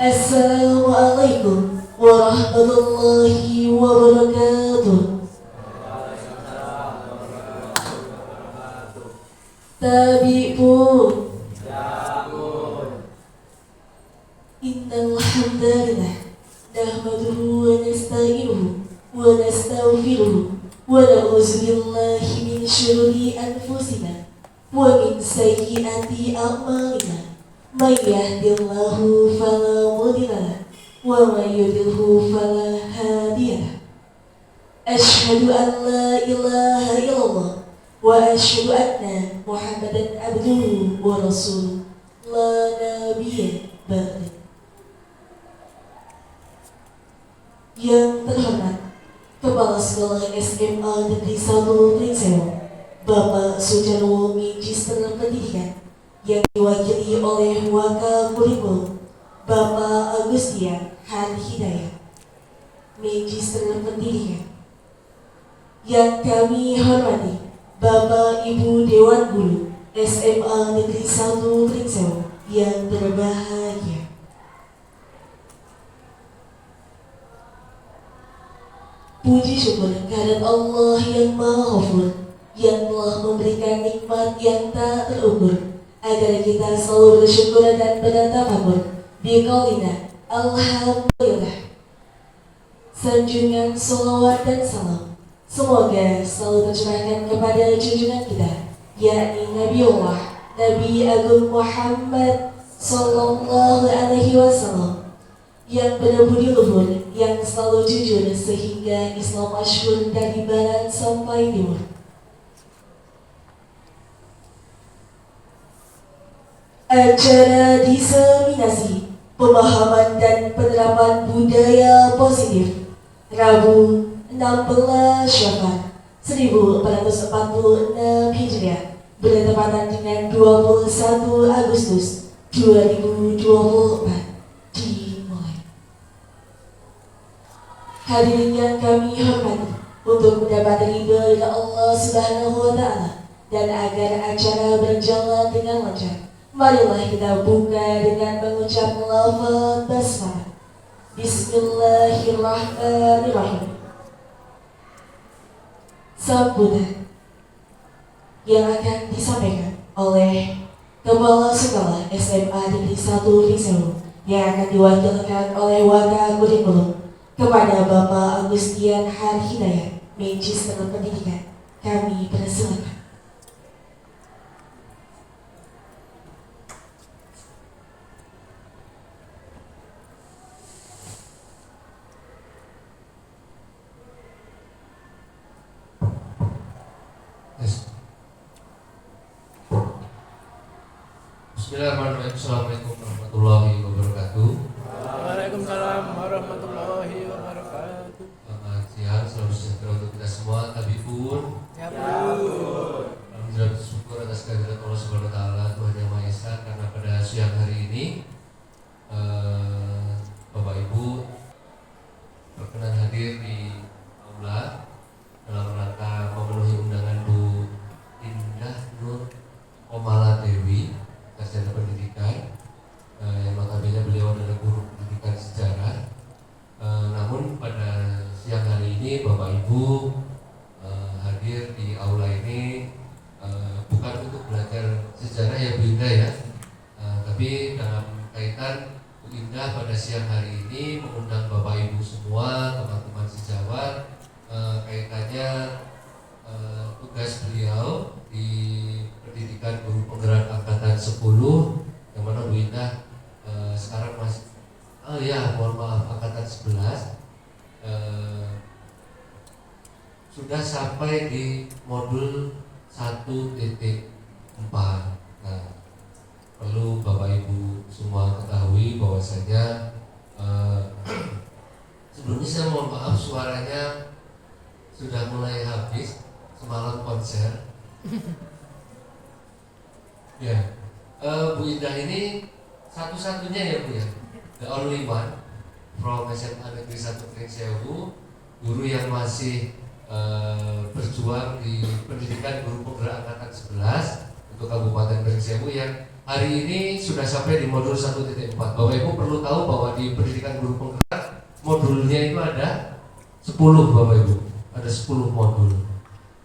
Assalamualaikum warahmatullahi wabarakatuh. Tabi'un. Innal hamdalillah nahmaduhu wa nasta'inuhu wa nastaghfiruhu wa na'udzu billahi min syururi anfusina wa min sayyiati a'malina. May yahdihillahu fala mudilla lahu wa may yudlilhu fala hadiya lahu. Asyhadu an la ilaha illallah wa asyhadu anna Muhammadan abduhu wa rasuluh la nabiyya ba'da. Yang terhormat Kepala Sekolah SMA Negeri 1 Pringsewu, Bapak Sujarwo, Magister Pendidikan, yang diwakili oleh Wakil Kurikulum Bapak Agustian Han Hidayat, Magister Pendidikan. Yang kami hormati Bapak Ibu Dewan Guru SMA Negeri 1 Pringsewu yang berbahagia. Puji syukur kehadirat Allah yang Maha Ghafur yang telah memberikan nikmat yang tak terukur, agar kita selalu bersyukur dan bertafakur bi qaulina alhamdulillah. Sanjungan salawat dan salam semoga selalu tercurahkan kepada junjungan kita, yakni Nabi Agung Muhammad sallallahu alaihi wasallam, yang berbudi luhur, yang selalu jujur sehingga Islam masyhur dari barat sampai timur. Acara diseminasi pemahaman dan penerapan budaya positif Rabu 16 Syawal 1446 Hijriah bertepatan dengan 21 Agustus 2024. Hadirin yang kami hormati, untuk mendapat ridho dari Allah Subhanahu wa Ta'ala dan agar acara berjalan dengan lancar, marilah kita buka dengan mengucap lafaz basmalah. Bismillahirrahmanirrahim. Sambutan yang akan disampaikan oleh Kepala Sekolah SMA Negeri 1 Pringsewu yang akan diwakilkan oleh Wakil Kurikulum kepada Bapak Agustian Han Hidayat, Magister Pendidikan. Kami persilakan. Bismillahirrahmanirrahim. Assalamualaikum warahmatullahi wabarakatuh. Waalaikumsalam warahmatullahi wabarakatuh. Selamat siang, selamat sejahtera untuk kita semua. Tabi'un. Ya Bun. Alhamdulillah, bersyukur atas kehadirat Allah Subhanahu wa Ta'ala, Tuhan Yang Maha Esa, karena pada siang hari ini Bapak Ibu berkenan hadir di aula dalam rangka memenuhi undangan Bu Indah Nur Komala Dewi, Sarjana Pendidikan, yang notabene beliau adalah guru pendidikan sejarah. Namun pada siang hari ini Bapak Ibu hadir di aula ini bukan untuk belajar sejarah ya Bu Indah ya, tapi dalam kaitan Bu Indah pada siang hari ini mengundang Bapak Ibu semua, teman-teman sejawat, kaitannya tugas beliau di pendidikan guru penggerak angkatan 10, yang mana Bu Indah sekarang masih mohon maaf, angkatan 11, sudah sampai di modul 1.4. Nah, perlu Bapak Ibu semua ketahui bahwasanya sebelumnya saya mohon maaf suaranya sudah mulai habis semalam konser. Ya, Bu Indah ini satu-satunya ya Bu ya, the only one from SMA Negeri 1 Pringsewu, guru yang masih berjuang di pendidikan guru penggerak angkatan 11 untuk Kabupaten Pringsewu, yang hari ini sudah sampai di modul 1.4. Bapak Ibu perlu tahu bahwa di pendidikan guru penggerak modulnya itu ada 10 Bapak Ibu, ada 10 modul.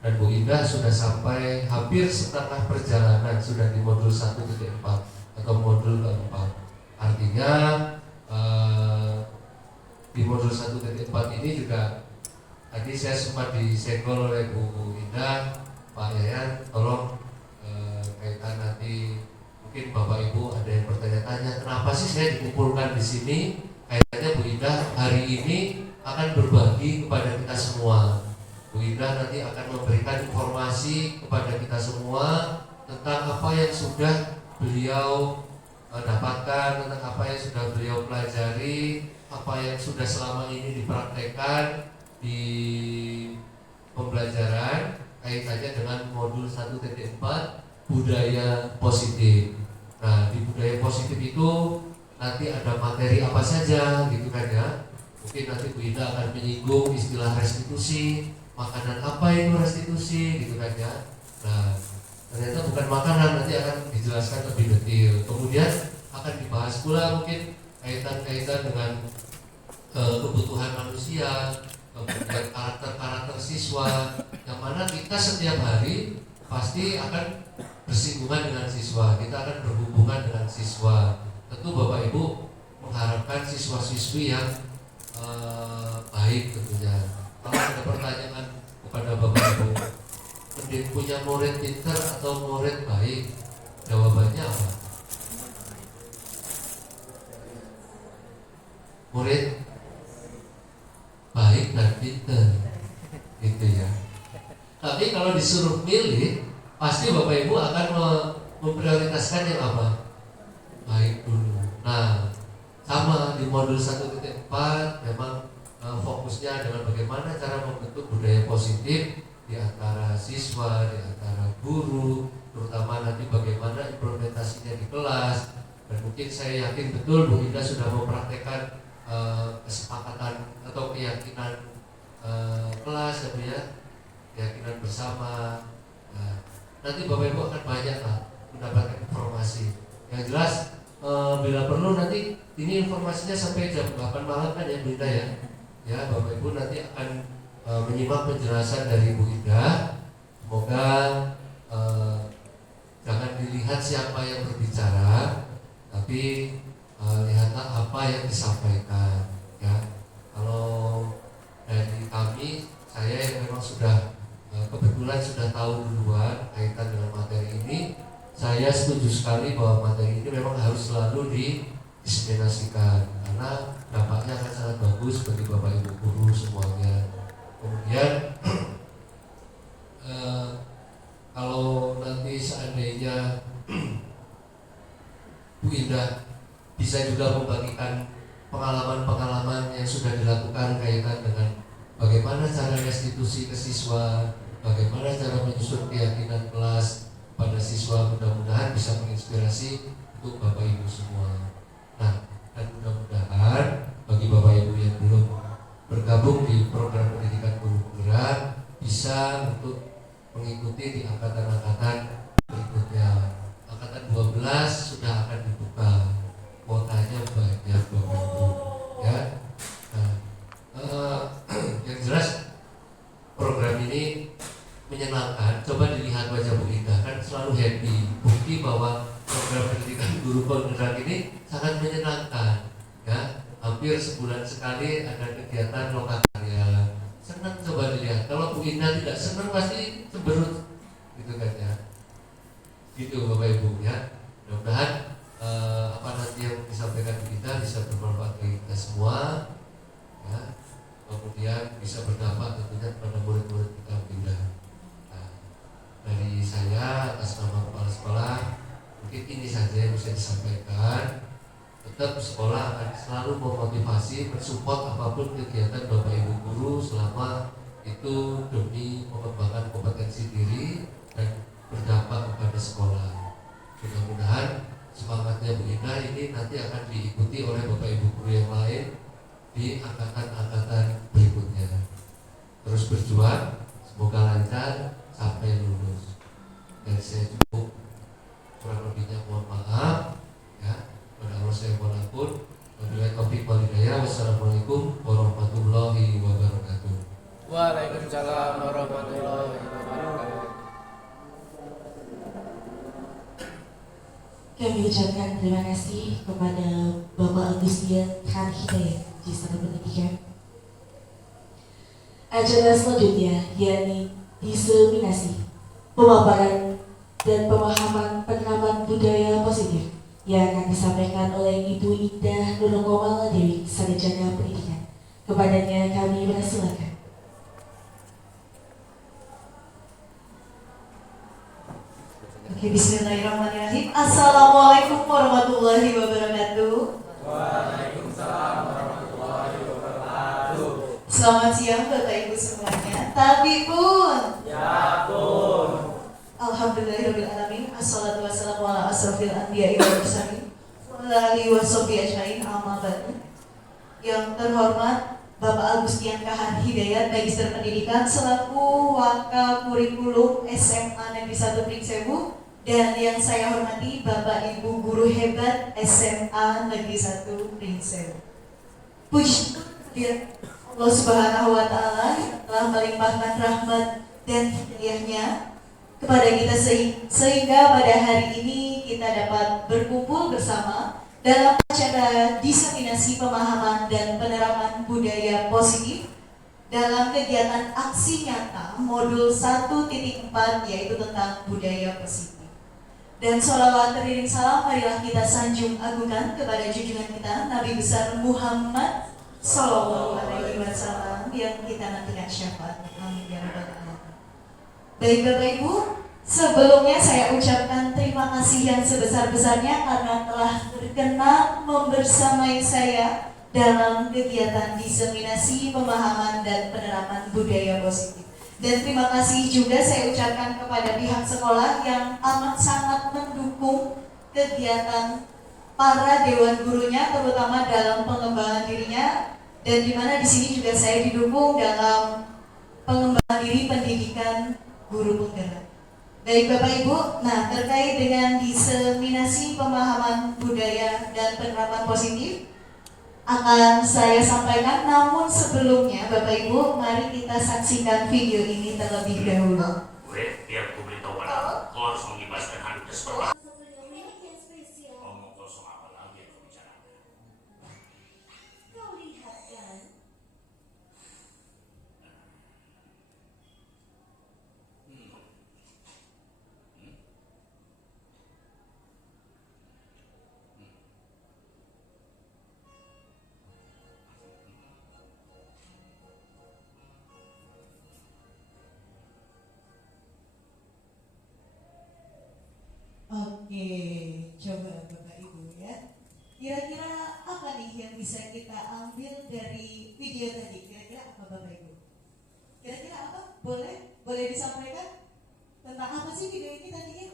Dan Bu Indah sudah sampai hampir setengah perjalanan, sudah di modul 1.4 atau modul keempat. Artinya di modul 1.4 ini juga tadi saya sempat disenggol oleh Bu Indah, Pak Yayan, tolong kaitan nanti mungkin Bapak Ibu ada yang bertanya-tanya kenapa sih saya dikumpulkan di sini. Kayaknya Bu Indah hari ini akan berbagi kepada kita semua. Bu Indah nanti akan memberikan informasi kepada kita semua tentang apa yang sudah beliau dapatkan, tentang apa yang sudah beliau pelajari, apa yang sudah selama ini dipraktekkan di pembelajaran kaitannya dengan modul 1.4 budaya positif. Nah, di budaya positif itu nanti ada materi apa saja gitu kan ya. Mungkin nanti Bu Indah akan menyinggung istilah restitusi, makanan apa itu restitusi gitu kan ya. Nah, ternyata bukan makanan, nanti akan dijelaskan lebih detail. Kemudian akan dibahas pula mungkin kaitan-kaitan dengan kebutuhan manusia, kemudian karakter-karakter siswa, yang mana kita setiap hari pasti akan bersinggungan dengan siswa, kita akan berhubungan dengan siswa. Tentu Bapak Ibu mengharapkan siswa-siswi yang baik tentunya. Kalau ada pertanyaan kepada Bapak Ibu, mending punya murid pintar atau murid baik? Jawabannya apa? Murid baik dan pintar, gitu ya. Tapi kalau disuruh milih, pasti Bapak Ibu akan memprioritaskan yang apa? Baik dulu. Nah, sama di modul 1.4 memang fokusnya adalah bagaimana cara membentuk budaya positif di antara siswa, di antara guru, terutama nanti bagaimana implementasinya di kelas. Dan mungkin saya yakin betul Bu Indah sudah mempraktekkan kesepakatan atau keyakinan kelas ya, keyakinan bersama. Nah, nanti Bapak Ibu akan banyak lah mendapatkan informasi. Yang jelas bila perlu nanti ini informasinya sampai jam 8 malam kan ya Bu Indah ya. Ya, Bapak Ibu nanti akan menyimak penjelasan dari Bu Indah. Semoga jangan dilihat siapa yang berbicara, tapi lihatlah apa yang disampaikan ya. Kalau dari kami, saya yang memang sudah kebetulan sudah tahu duluan kaitan dengan materi ini, saya setuju sekali bahwa materi ini memang harus selalu didiseminasikan karena dampaknya akan sangat bagus bagi Bapak Ibu guru semuanya. Kemudian kalau nanti seandainya Bu Indah bisa juga membagikan pengalaman-pengalaman yang sudah dilakukan kaitan dengan bagaimana cara restitusi ke siswa, bagaimana cara menyusun keyakinan kelas pada siswa, mudah-mudahan bisa menginspirasi untuk Bapak Ibu semua. Nah, dan mudah-mudahan bagi Bapak Ibu yang belum bergabung di program pendidikan guru penggerak bisa untuk mengikuti di angkatan-angkatan berikutnya. Angkatan 12 sudah akan dibuka, kuotanya banyak Bapak Ibu ya. Nah, yang jelas program ini menyenangkan. Coba dilihat wajah Bu Indah, kan selalu happy, bukti bahwa program pendidikan guru penggerak ini sangat menyenangkan ya. Hampir sebulan sekali ada kegiatan lokakarya, senang. Coba dilihat, kalau Bu Indah tidak senang pasti cemberut gitu kan ya. Gitu Bapak Ibu ya. Mudah-mudahan apa nanti yang disampaikan kita bisa bermanfaat bagi kita semua ya. Kemudian bisa berdampak tentunya kepada murid-murid kita Bu Indah. Nah, dari saya atas nama kepala sekolah mungkin ini saja yang bisa disampaikan. Tetap sekolah akan selalu memotivasi, mensupport apapun kegiatan Bapak Ibu guru selama itu demi mengembangkan kompetensi diri dan berdampak kepada sekolah. Mudah-mudahan semangatnya Bu Indah ini nanti akan diikuti oleh Bapak Ibu guru yang lain di angkatan-angkatan berikutnya. Terus berjuang, semoga lancar sampai lulus. Dan saya cukup, kurang lebihnya mohon maaf. Kami ucapkan terima kasih kepada Bapak Agustian Khan Hidayat di Sana Pendidikan. Acara selanjutnya yakni diseminasi, pemaparan dan pemahaman penerapan budaya positif yang akan disampaikan oleh Ibu Indah Nurul Komala Dewi, Sarjana Pendidikan. Kepadanya kami persilakan. Oke, bismillahirrahmanirrahim. Assalamualaikum warahmatullahi wabarakatuh. Waalaikumsalam warahmatullahi wabarakatuh. Selamat siang Bapak Ibu semuanya. Tapi pun. Ya pun. Alhamdulillahirrahmanirrahim. Assalatu wassalamu ala asrofil anbiya'i wal mursalin wa ala alihi wa sahbihi ajmain, amma ba'du. Yang terhormat Bapak Agustian Kahar Hidayat, Magister Pendidikan selaku Waka Kurikulum SMA Negeri 1 Pringsewu, dan yang saya hormati Bapak Ibu Guru Hebat SMA Negeri 1 Pringsewu. Puji Allah Subhanahu wa Ta'ala yang telah melimpahkan rahmat dan hidayahnya kepada kita sehingga pada hari ini kita dapat berkumpul bersama dalam acara diseminasi pemahaman dan penerapan budaya positif dalam kegiatan aksi nyata modul 1.4, yaitu tentang budaya positif. Dan sholawat teriring salam marilah kita sanjung agungkan kepada junjungan kita Nabi besar Muhammad Sallallahu Alaihi Wasallam yang kita nantikan syafaat. Amin ya rabbal alamin. Baik Bapak Ibu, sebelumnya saya ucapkan terima kasih yang sebesar-besarnya karena telah berkenan membersamai saya dalam kegiatan diseminasi pemahaman dan penerapan budaya positif. Dan terima kasih juga saya ucapkan kepada pihak sekolah yang amat sangat mendukung kegiatan para dewan gurunya, terutama dalam pengembangan dirinya, dan di mana di sini juga saya didukung dalam pengembangan diri pendidikan guru penggerak. Baik Bapak Ibu, nah terkait dengan diseminasi pemahaman budaya dan penerapan positif akan saya sampaikan, namun sebelumnya Bapak Ibu, mari kita saksikan video ini terlebih dahulu. Biar gue beritahu pada kau harus mengibaskan handuk seperti ngomong kosong apa lagi yang kau bicarakan. Kau lihat kan? Oke, coba Bapak Ibu ya. Kira-kira apa nih yang bisa kita ambil dari video tadi? Kira-kira apa Bapak Ibu? Kira-kira apa? Boleh disampaikan? Tentang apa sih video ini tadinya?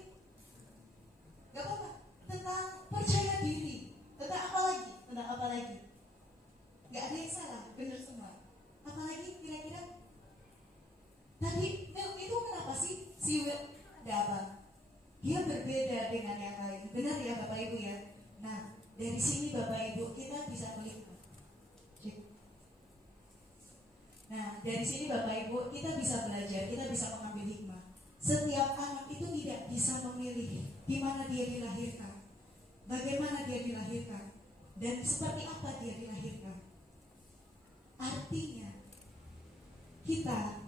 Gak apa-apa. Tentang percaya diri. Tentang apa lagi? Tentang apa lagi? Gak ada yang salah, benar semua. Apa lagi kira-kira? Tadi itu kenapa sih si Will ada apa? Dia berbeda dengan yang lain. Benar ya Bapak Ibu ya? Nah, dari sini Bapak Ibu kita bisa melihat. Nah, dari sini Bapak Ibu kita bisa belajar, kita bisa mengambil hikmah. Setiap anak itu tidak bisa memilih di mana dia dilahirkan, bagaimana dia dilahirkan, dan seperti apa dia dilahirkan. Artinya, kita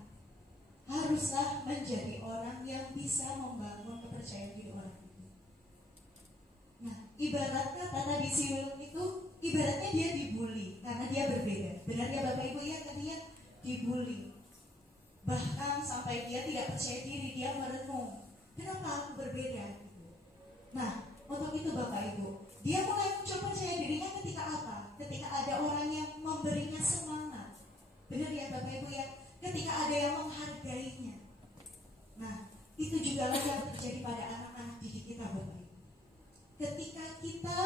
haruslah menjadi orang yang bisa membangun kepercayaan diri orang itu. Nah, ibarat kata tadi si Will itu, ibaratnya dia dibully karena dia berbeda. Benar ya Bapak Ibu ya, tadi ya dibully. Bahkan sampai dia tidak percaya diri, dia merenung. Kenapa aku berbeda? Nah, untuk itu Bapak Ibu, dia mulai muncul percaya dirinya ketika apa? Ketika ada orang yang memberinya semangat. Benar ya Bapak Ibu ya? Ketika ada yang menghargainya. Nah, itu juga yang terjadi pada anak-anak didik kita Bapak Ibu. Ketika kita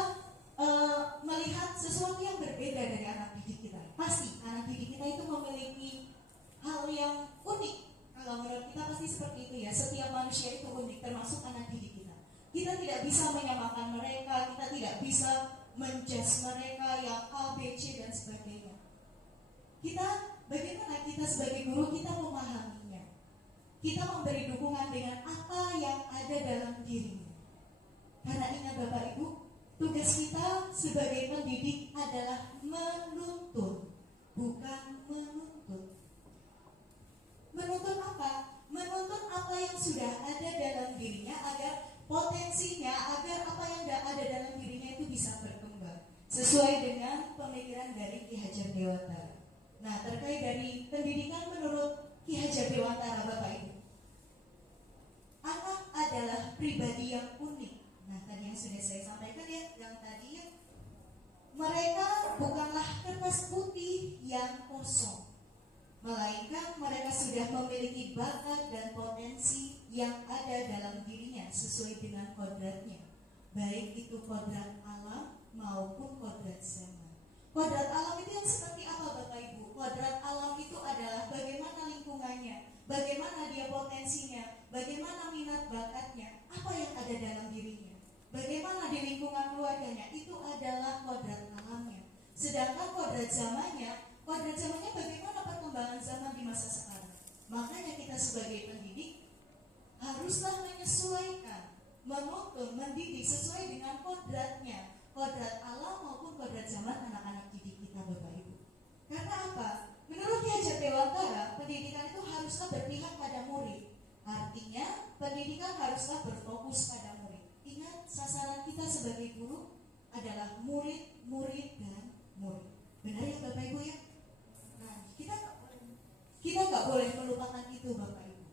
melihat sesuatu yang berbeda dari anak didik kita, pasti anak didik kita itu memiliki hal yang unik. Kalau menurut kita pasti seperti itu ya. Setiap manusia itu unik, termasuk anak didik kita. Kita tidak bisa menyamakan mereka, kita tidak bisa menjudge mereka yang A, B, C dan sebagainya. Bagaimana kita sebagai guru kita memahaminya? Kita memberi dukungan dengan apa yang ada dalam dirinya. Karena ingat Bapak Ibu, tugas kita sebagai pendidik adalah menuntun, bukan menuntut. Menuntun apa? Menuntun apa yang sudah ada dalam dirinya agar potensinya, agar apa yang ada dalam dirinya itu bisa berkembang sesuai dengan pemikiran dari Ki Hajar Dewantara. Nah, terkait dari pendidikan menurut Ki Hajar Dewantara, Bapak Ibu, anak adalah pribadi yang unik. Nah, tadi yang sudah saya sampaikan ya, yang tadi ya, mereka bukanlah kertas putih yang kosong, melainkan mereka sudah memiliki bakat dan potensi yang ada dalam dirinya sesuai dengan kodratnya, baik itu kodrat alam maupun kodrat zaman. Kodrat alam itu yang seperti apa Bapak Ibu? Kodrat alam itu adalah bagaimana lingkungannya, bagaimana dia potensinya, bagaimana minat bakatnya, apa yang ada dalam dirinya, bagaimana di lingkungan keluarganya, itu adalah kodrat alamnya. Sedangkan kodrat zamannya bagaimana perkembangan zaman di masa sekarang. Makanya kita sebagai pendidik haruslah menyesuaikan, menuntun, mendidik sesuai dengan kodratnya, kodrat alam maupun kodrat zaman anak-anak didik kita Bapak Ibu. Karena apa? Menurut Ki Hajar Dewantara, pendidikan itu haruslah berpihak pada murid. Artinya pendidikan haruslah berfokus pada murid. Ingat, sasaran kita sebagai guru adalah murid, murid, dan murid. Benar ya Bapak Ibu ya? Nah, kita nggak boleh melupakan itu Bapak Ibu.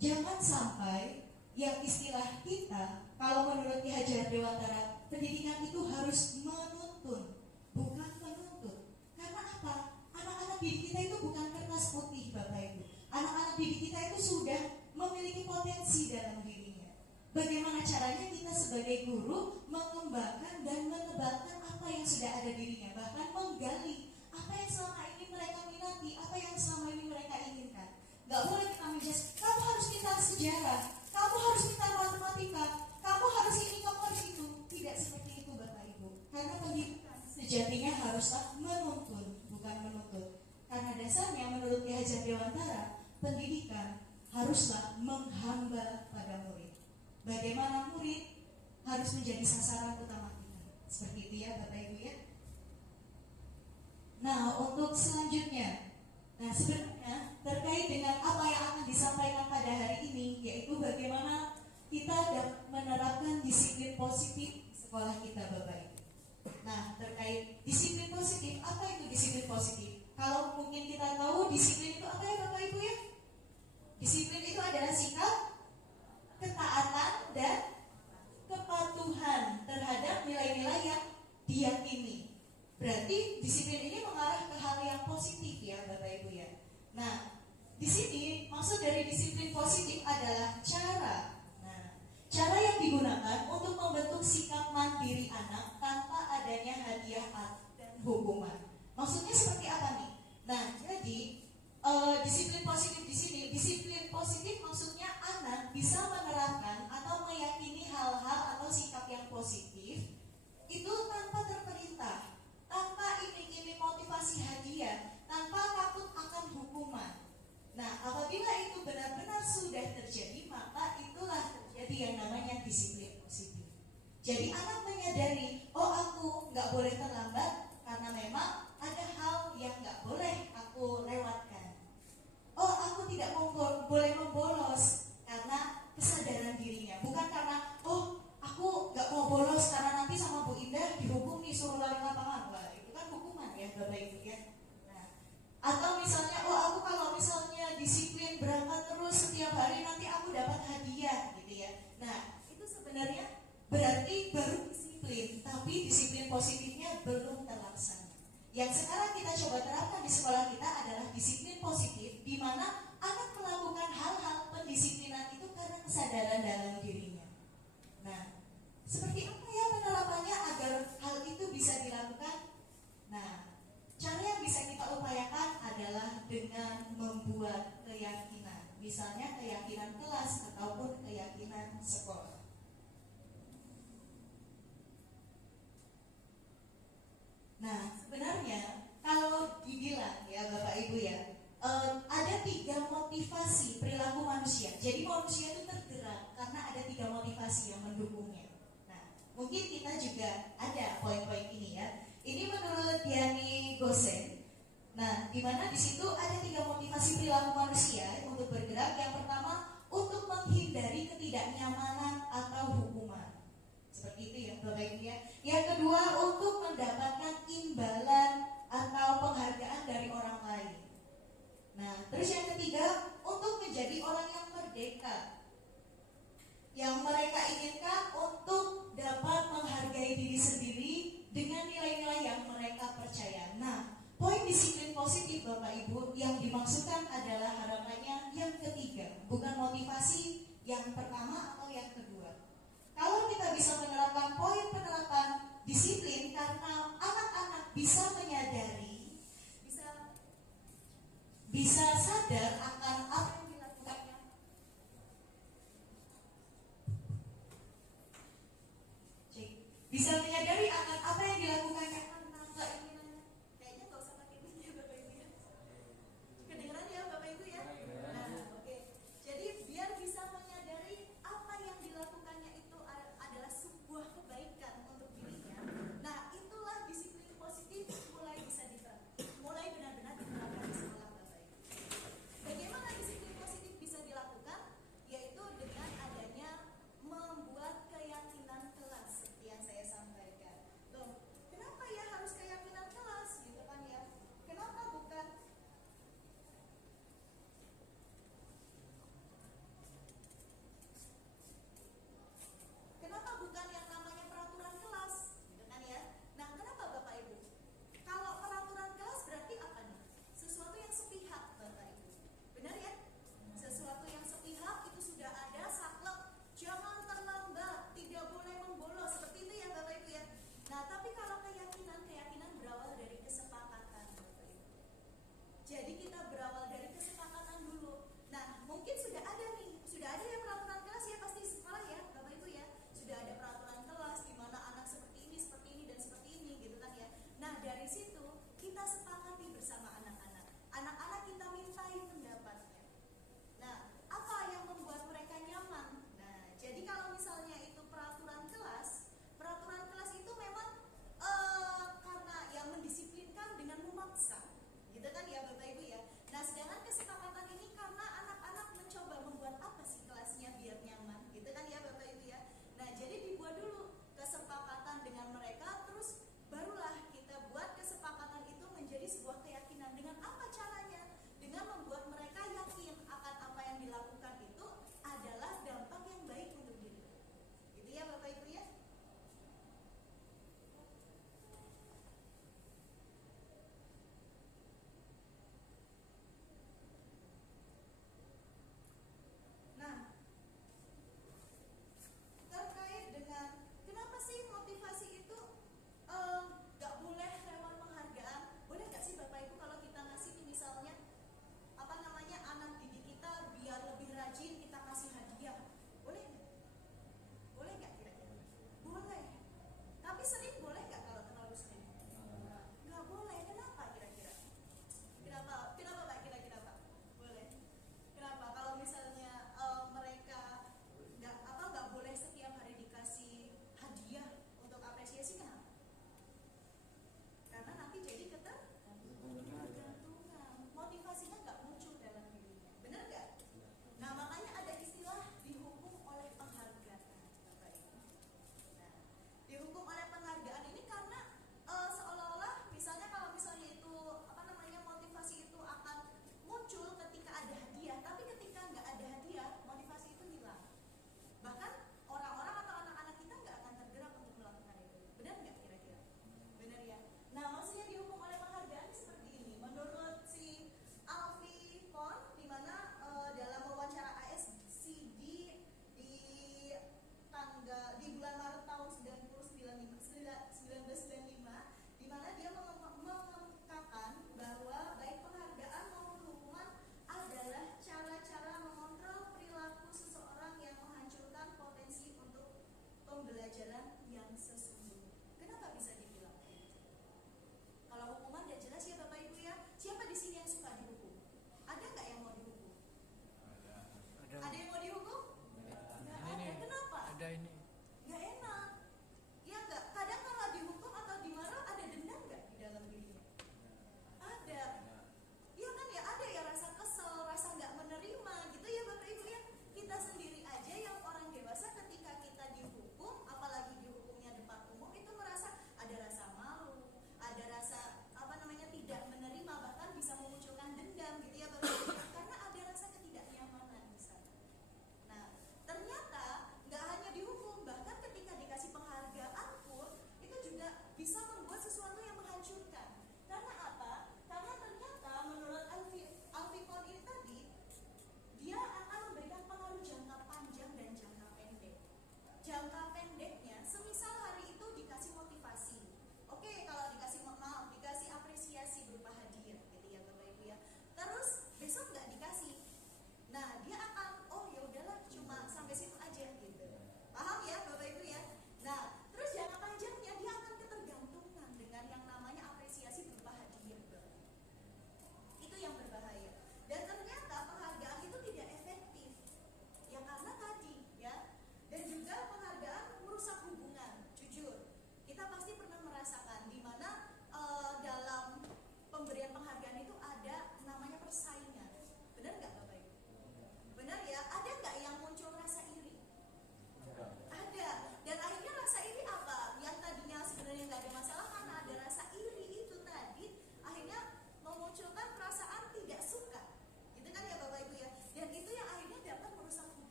Jangan sampai yang istilah kita, kalau menurut Ki Hajar Dewantara, pendidikan itu harus menuntun, bukan menuntut. Karena apa? Anak-anak didik kita itu bukan kertas putih Bapak Ibu. Anak-anak didik kita itu sudah memiliki potensi dalam dirinya. Bagaimana caranya kita sebagai guru mengembangkan dan menebalkan apa yang sudah ada dirinya, bahkan menggali apa yang selama ini mereka minati, apa yang selama ini mereka inginkan. Gak boleh kita menjudge, kamu harus pintar sejarah, kamu harus pintar matematika, kamu harus ini, kamu harus itu. Tidak seperti itu Bapak Ibu. Karena pendidikan sejatinya haruslah menuntun, bukan menuntut. Karena dasarnya menurut Ki Hajar Dewantara, pendidikan haruslah menghamba pada murid. Bagaimana murid harus menjadi sasaran utama kita. Seperti itu ya Bapak Ibu ya. Nah, untuk selanjutnya, sebenarnya terkait dengan apa yang akan disampaikan pada hari ini, yaitu bagaimana kita dapat menerapkan disiplin positif di sekolah kita Bapak Ibu. Nah, terkait disiplin positif, apa itu disiplin positif? Kalau mungkin kita tahu disiplin itu apa ya Bapak Ibu ya? Disiplin itu adalah sikap, ketaatan, dan kepatuhan terhadap nilai-nilai yang diyakini. Berarti disiplin ini mengarah ke hal yang positif ya Bapak Ibu ya. Nah, di sini maksud dari disiplin positif adalah cara. Nah, cara yang digunakan untuk membentuk sikap mandiri anak tanpa adanya hadiah dan hukuman. Maksudnya seperti apa nih? Nah, jadi disiplin positif di sini, disiplin positif maksudnya anak bisa menerapkan atau meyakini hal-hal atau sikap yang positif itu tanpa terperintah, tanpa iming-iming motivasi hadiah, tanpa takut akan hukuman. Nah, apabila itu benar-benar sudah terjadi, maka itulah terjadi yang namanya disiplin positif. Jadi anak menyadari, oh aku nggak boleh terlambat karena memang ada hal yang nggak boleh aku lewatkan. Oh, aku tidak boleh membolos karena kesadaran dirinya, bukan karena oh aku nggak mau bolos karena nanti sama Bu Indah dihukum nih suruh lari lapangan. Wah, itu kan hukuman ya Bapak Ibu ya. Nah, atau misalnya oh aku kalau misalnya disiplin berangkat terus setiap hari nanti aku dapat hadiah gitu ya. Nah, itu sebenarnya berarti baru disiplin, tapi disiplin positifnya belum terlaksana. Yang sekarang kita coba terapkan di sekolah kita adalah disiplin positif, di mana anak melakukan hal-hal pendisiplinan itu karena kesadaran dalam dirinya. Nah, seperti apa ya penerapannya agar hal itu bisa dilakukan? Nah, cara yang bisa kita upayakan adalah dengan membuat keyakinan, misalnya keyakinan kelas ataupun keyakinan sekolah. Nah, sebenarnya kalau dibilang ya Bapak Ibu ya, ada 3 motivasi perilaku manusia. Jadi manusia itu tergerak karena ada 3 motivasi yang mendukung mungkin kita juga ada poin-poin ini ya. Ini menurut Yani Gosen. Nah, di mana di situ ada 3 motivasi perilaku manusia untuk bergerak. Yang pertama, untuk menghindari ketidaknyamanan atau hukuman. Seperti itu ya, Bapak Ibu ya. Yang kedua, untuk mendapatkan imbalan atau penghargaan dari orang lain. Nah, terus yang ketiga, untuk menjadi orang yang merdeka. Yang mereka inginkan untuk dapat menghargai diri sendiri dengan nilai-nilai yang mereka percaya. Nah, poin disiplin positif Bapak Ibu yang dimaksudkan adalah harapannya yang ketiga, bukan motivasi yang pertama atau yang kedua. Kalau kita bisa menerapkan poin penerapan disiplin, karena anak-anak bisa menyadari, bisa sadar akan apa yang dilakukannya. Bisa menyadari akan apa yang dilakukannya karena keinginannya. Kayaknya nggak usah pakai ini ya Bapak Ibu ya. Kedengeran ya Bapak Ibu ya. Nah, oke. Jadi biar bisa menyadari apa yang dilakukannya itu adalah sebuah kebaikan untuk dirinya. Nah, itulah disiplin positif mulai bisa mulai benar-benar diterapkan di sekolah Bapak Ibu. Bagaimana disiplin positif bisa dilakukan? Yaitu dengan adanya membuat keyakinan kelas seperti yang saya sampaikan. Loh, kenapa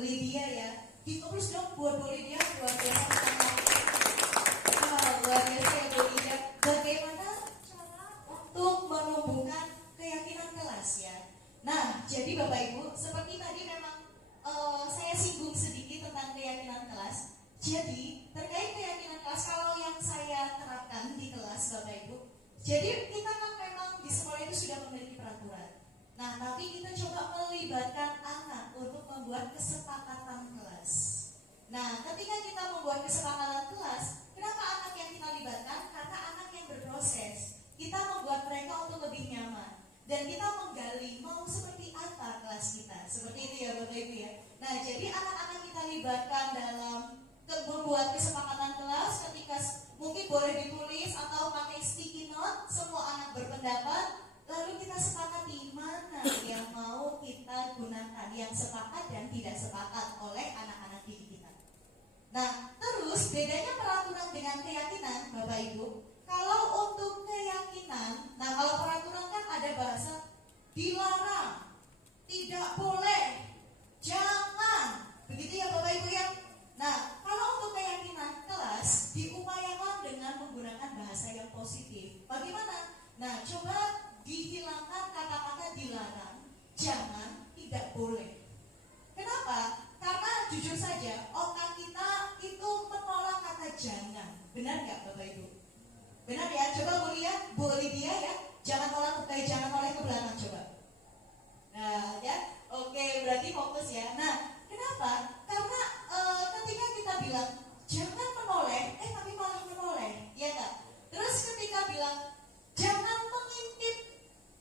Bu Lydia ya. Dikoplos dong buat Bu Lydia, luar biasa. Luar biasa ya Bu Lydia. Bagaimana cara untuk menumbuhkan keyakinan kelas ya? Nah, jadi Bapak Ibu, seperti tadi memang saya singgung sedikit tentang keyakinan kelas. Jadi, terkait keyakinan kelas, kalau yang saya terapkan di kelas Bapak Ibu, jadi kita kan memang di sekolah itu sudah memiliki peraturan. Nah, tapi kita coba melibatkan anak untuk membuat kesepakatan kelas. Nah, ketika kita membuat kesepakatan kelas, kenapa anak yang kita libatkan? Karena anak yang berproses. Kita membuat mereka untuk lebih nyaman. Dan kita menggali mau seperti apa kelas kita. Seperti itu ya Bapak Ibu ya. Nah, jadi anak-anak kita libatkan dalam membuat kesepakatan kelas ketika mungkin boleh ditulis atau pakai sticky note, semua anak berpendapat. Lalu kita sepakati mana yang mau kita gunakan, yang sepakat dan tidak sepakat oleh anak-anak didik kita. Nah, terus bedanya peraturan dengan keyakinan, Bapak Ibu. Kalau untuk keyakinan, nah kalau peraturan kan ada bahasa dilarang, tidak boleh, jangan, begitu ya Bapak Ibu ya. Nah, kalau untuk keyakinan kelas diupayakan dengan menggunakan bahasa yang positif. Bagaimana? Nah, coba dihilangkan kata-kata dilarang, jangan, tidak boleh. Kenapa? Karena jujur saja otak kita itu menolak kata jangan. Benar nggak Bapak Ibu? Benar ya? Coba Bu lihat, Bu Lydia ya, jangan oleh ke belakang coba. Nah ya, oke, berarti fokus ya. Nah, kenapa? Karena ketika kita bilang jangan menoleh, tapi malah menoleh, ya nggak? Terus ketika bilang jangan mengintip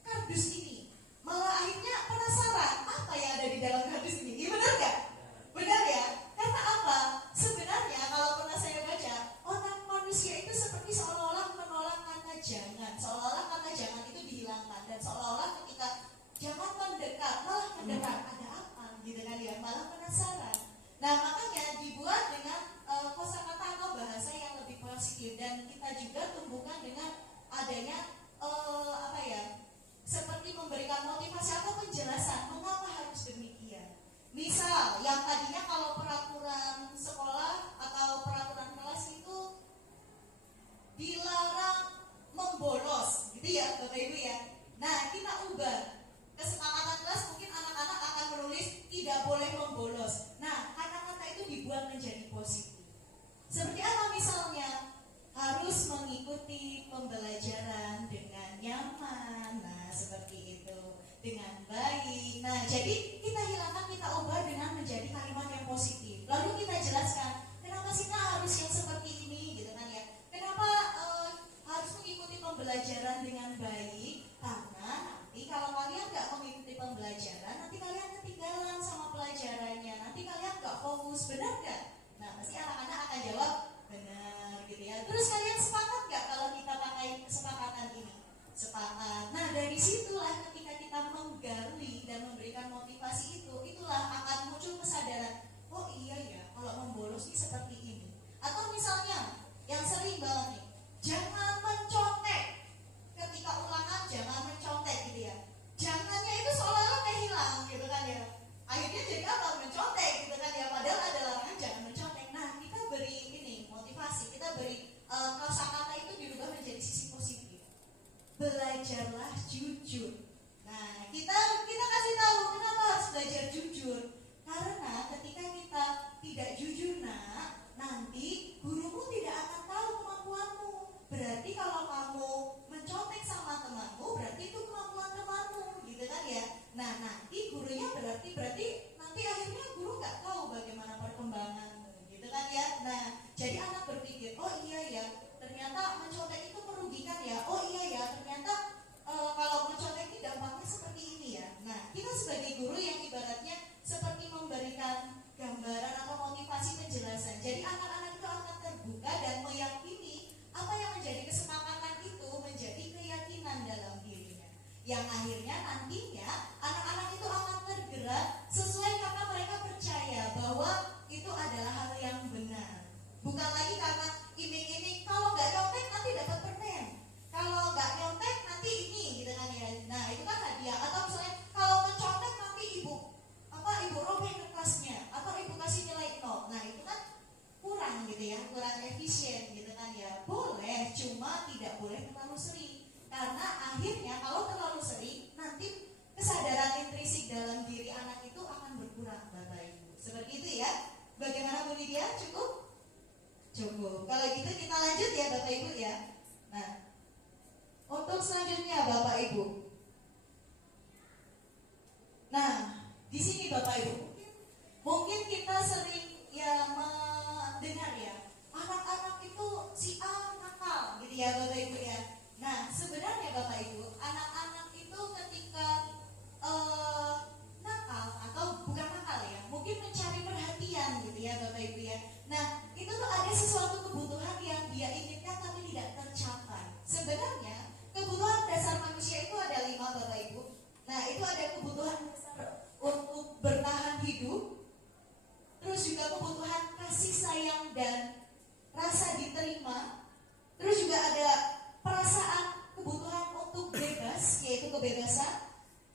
kardus ini, malah akhirnya penasaran apa yang ada di dalam kardus ini. Iya benar nggak? Benar ya? Karena apa? Sebenarnya kalau pernah saya baca, otak manusia itu seperti seolah-olah menolak kata jangan, seolah-olah kata jangan itu dihilangkan, dan seolah-olah ketika jangan mendekat, malah mendekat, ada apa gitu kan ya, malah penasaran. Nah, makanya dibuat dengan kosakata atau bahasa yang lebih positif, dan kita juga tumbuhkan dengan adanya seperti memberikan motivasi atau penjelasan mengapa harus demikian. Misal yang tadinya kalau peraturan sekolah atau peraturan kelas itu dilarang membolos, gitu ya Bapak Ibu ya. Nah, kita ubah kesepakatan kelas, mungkin anak-anak akan menulis tidak boleh membolos. Nah, kata-kata itu dibuat menjadi positif. Seperti apa misalnya? Harus mengikuti pembelajaran dengan nyaman. Nah, seperti itu, dengan baik. Nah, jadi kita hilangkan, kita ubah dengan menjadi kalimat yang positif. Lalu kita jelaskan kenapa sih harus yang seperti ini, gitu kan ya. Kenapa harus mengikuti pembelajaran dengan baik? Karena nanti kalau kalian nggak mengikuti pembelajaran, nanti kalian ketinggalan sama pelajarannya. Nanti kalian nggak fokus, benar nggak? Nah, pasti anak-anak akan jawab benar, gitu ya. Terus kalian sepakat nggak kalau kita pakai kesepakatan ini? Sepakat. Nah, dari situlah ketika kita menggali dan memberikan motivasi itu, itulah akan muncul kesadaran. Oh iya ya, kalau membolos ini seperti ini. Atau misalnya yang sering banget nih, jangan mencontek. Ketika ulangan jangan mencontek gitu ya. Jangannya itu seolah-olah kayak hilang gitu kan ya. Akhirnya jadi apa? Mencontek gitu kan ya. Padahal ada larangan jangan mencontek. Nah, kita beri ini motivasi, kita beri kosakata itu dirubah menjadi sisi positif. Belajarlah jujur. Nah, kita kasih tahu kenapa harus belajar jujur. Karena ketika kita tidak jujur, nanti gurumu tidak akan tahu kemampuanmu. Berarti kalau kamu mencontek sama temanmu, berarti itu kemampuan temanmu, gitu kan ya. Nah, nanti gurunya berarti nanti akhirnya guru nggak tahu bagaimana perkembangan, gitu kan ya. Nah, jadi anak berpikir, oh iya ya, ternyata mencontek itu merugikan ya. Oh iya ya, ternyata kalau mencontek ini dampaknya seperti ini ya. Nah, kita sebagai guru yang ibaratnya seperti memberikan gambaran atau motivasi penjelasan. Jadi anak-anak itu akan terbuka dan meyakini apa yang menjadi kesepakatan itu menjadi keyakinan dalam dirinya. Yang akhirnya nantinya anak-anak itu akan tergerak sesuai karena mereka percaya bahwa itu adalah hal yang benar. Bukan lagi karena iming-iming kalau nggak nyontek nanti dapat permen, kalau nggak nyontek nanti ini, gitu kan ya. Nah, itu kan hadiah. Atau misalnya kalau mencontek nanti ibu robek kertasnya, atau kalau terlalu sering, nanti kesadaran intrinsik dalam diri anak itu akan berkurang, Bapak Ibu. Seperti itu ya. Bagaimana Bu Lydia? Cukup? Cukup. Kalau gitu kita lanjut ya Bapak Ibu ya. Nah, untuk selanjutnya Bapak Ibu. Nah, di sini Bapak Ibu, mungkin kita sering ya mendengar ya, anak-anak itu si A nakal gitu ya Bapak Ibu ya. Nah, sebenarnya Bapak Ibu, anak-anak itu ketika nakal atau bukan nakal ya, mungkin mencari perhatian gitu ya Bapak Ibu ya. Nah, itu tuh ada sesuatu kebutuhan yang dia inginkan tapi tidak tercapai. Sebenarnya kebutuhan dasar manusia itu ada 5 Bapak Ibu. Nah, itu ada kebutuhan dasar untuk bertahan hidup, terus juga kebutuhan kasih sayang dan rasa diterima, terus juga ada perasaan kebutuhan untuk bebas, yaitu kebebasan,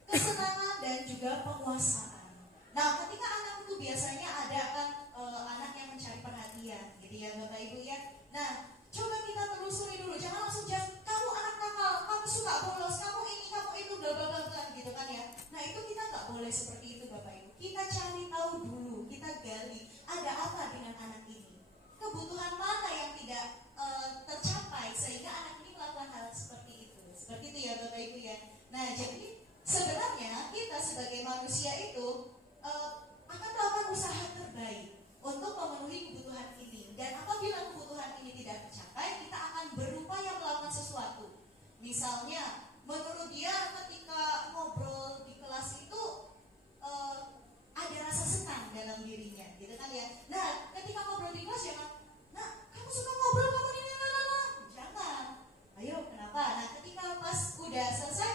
kesenangan, dan juga penguasaan. Nah, ketika anak itu biasanya ada kan anak yang mencari perhatian, gitu ya Bapak Ibu ya. Nah, coba kita telusuri dulu, jangan langsung kamu anak nakal, kamu suka bolos, kamu ini, kamu itu, bla bla bla bla, gitu kan ya. Nah, itu kita nggak boleh seperti itu Bapak Ibu. Kita cari tahu dulu, kita gali, ada apa dengan anak ini, kebutuhan mana yang tidak tercapai sehingga anak ini melakukan hal seperti itu ya Bapak Ibu ya. Nah, jadi sebenarnya kita sebagai manusia itu akan melakukan usaha terbaik untuk memenuhi kebutuhan ini, dan apabila kebutuhan ini tidak tercapai, kita akan berupaya melakukan sesuatu. Misalnya, menurut dia ketika ngobrol di kelas itu ada rasa senang dalam dirinya, gitu kan ya. Nah, ketika ngobrol di kelas jangan, nah kamu suka ngobrol, kamu ini, jangan. Ayo, kenapa? Nah, ketika pas udah selesai,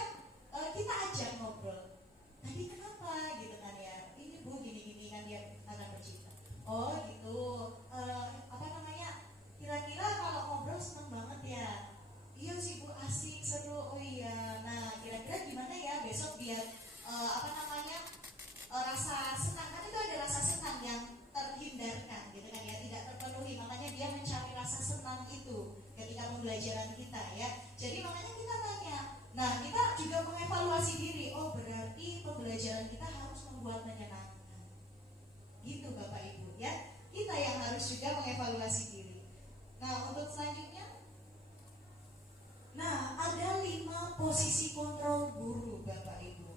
kita ajak ngobrol. Tadi kenapa, gitu kan ya? Ini Bu, gini-gini kan dia akan bercerita. Oh gitu, kira-kira kalau ngobrol seneng banget ya? Iya sih Bu, asik, seru. Oh iya, nah kira-kira gimana ya besok biar rasa senang, kan itu ada rasa senang yang terhindarkan gitu kan ya, tidak terpenuhi, makanya dia mencari rasa senang itu ketika pembelajaran kita ya. Jadi makanya kita tanya, nah kita juga mengevaluasi diri, oh berarti pembelajaran kita harus membuat menyenangkan gitu Bapak Ibu ya. Kita yang harus juga mengevaluasi diri. Nah, untuk selanjutnya, nah ada 5 posisi kontrol guru Bapak Ibu.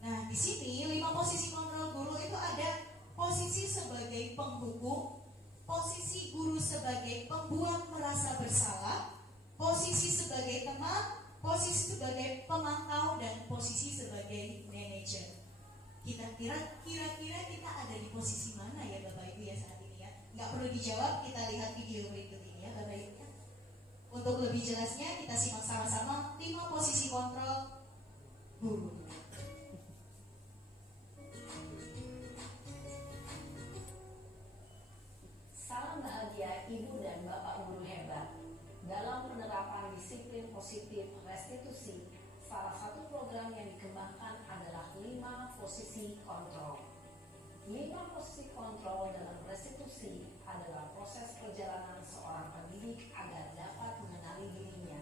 Nah, di sini 5 posisi kontrol guru itu ada posisi sebagai penghukum, posisi guru sebagai pembuat merasa bersalah, posisi sebagai teman, posisi sebagai pemantau, dan posisi sebagai manajer. Kira-kira kita ada di posisi mana ya Bapak Ibu ya saat ini ya? Nggak perlu dijawab, kita lihat video berikut ini ya Bapak Ibu ya. Untuk lebih jelasnya kita simak sama-sama 5 posisi kontrol guru. Salam bahagia Ibu dan Bapak Guru hebat. Dalam penerapan disiplin positif restitusi, salah satu program yang dikembangkan adalah 5 posisi kontrol. 5 posisi kontrol dalam restitusi adalah proses perjalanan seorang pendidik agar dapat mengenali dirinya.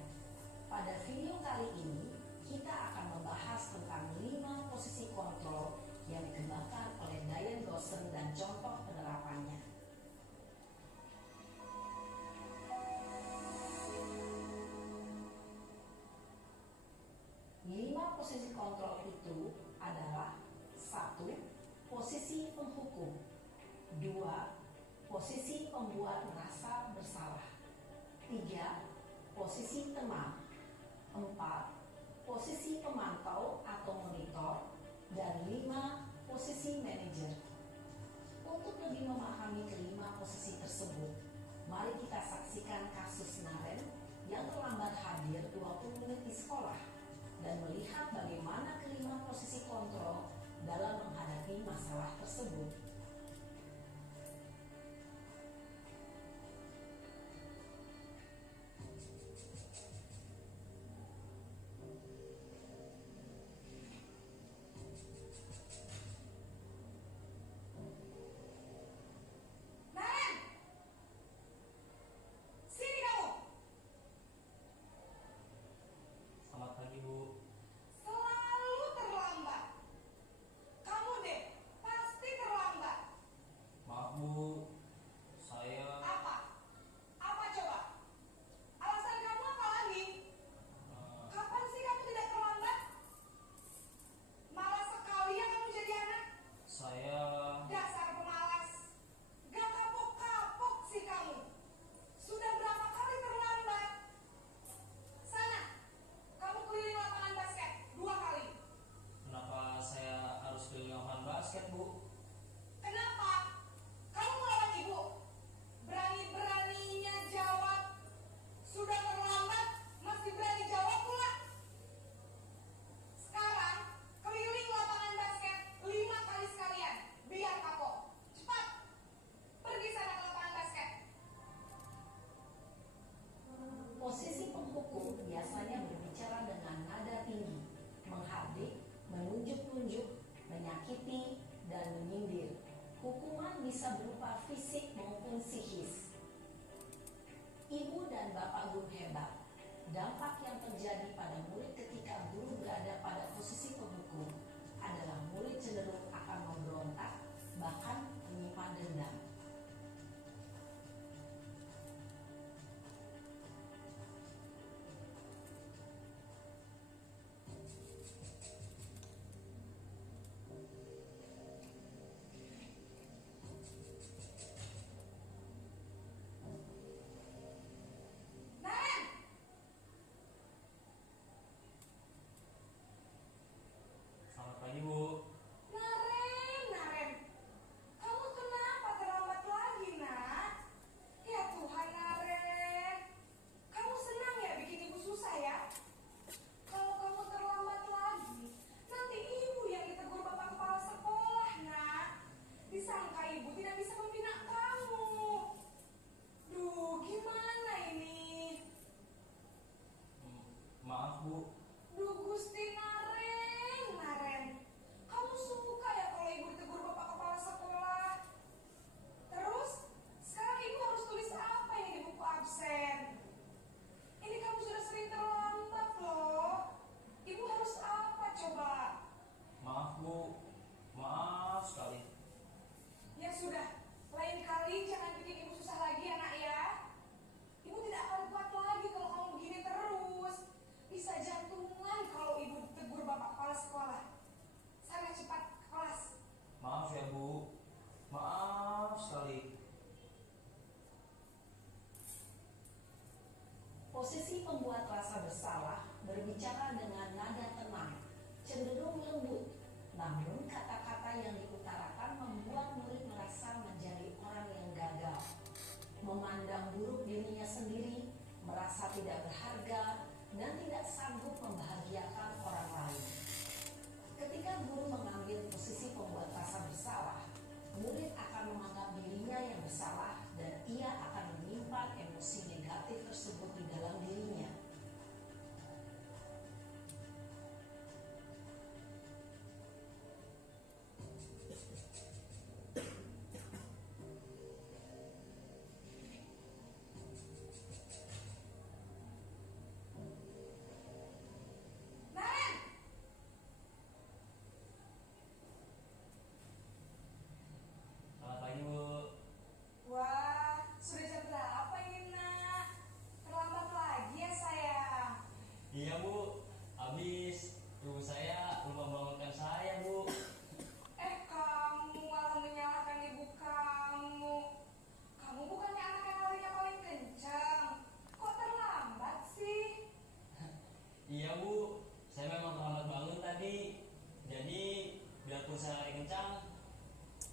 Pada video kali ini, kita akan membahas tentang 5 posisi kontrol yang dikembangkan oleh Diane Gosson dan contoh penerapannya. 5 posisi kontrol itu adalah 1. Posisi penghukum, 2. Posisi pembuat merasa bersalah, 3. Posisi teman, 4. Posisi pemantau atau monitor, dan 5. Posisi manajer. Untuk lebih memahami kelima posisi tersebut, mari kita saksikan kasus Naren yang terlambat hadir 20 menit di sekolah dan melihat bagaimana kelima posisi kontrol dalam menghadapi masalah tersebut. Naren, sini kamu. Selamat pagi Bu. Posisi pembuat rasa bersalah berbicara dengan nada tenang, cenderung lembut, namun kata-kata yang diutarakan membuat murid merasa menjadi orang yang gagal, memandang buruk dirinya sendiri, merasa tidak berharga, dan tidak sanggup membahagiakan orang lain. Ketika guru mengambil posisi pembuat rasa bersalah, murid akan menganggap dirinya yang bersalah dan ia akan menyimpan emosi negatif tersebut di dalam dirinya. Selamat pagi, Bu. Wah, sudah jam berapa ini, Nak? Terlambat lagi ya, sayang? Iya, Bu. Habis ibu saya lupa membangunkan saya, Bu. Kamu malah menyalahkan ibu kamu. Kamu bukannya anak yang larinya paling kencang. Kok terlambat sih? Iya, Bu. Saya memang terlambat bangun tadi. Jadi, biarpun saya lari kencang,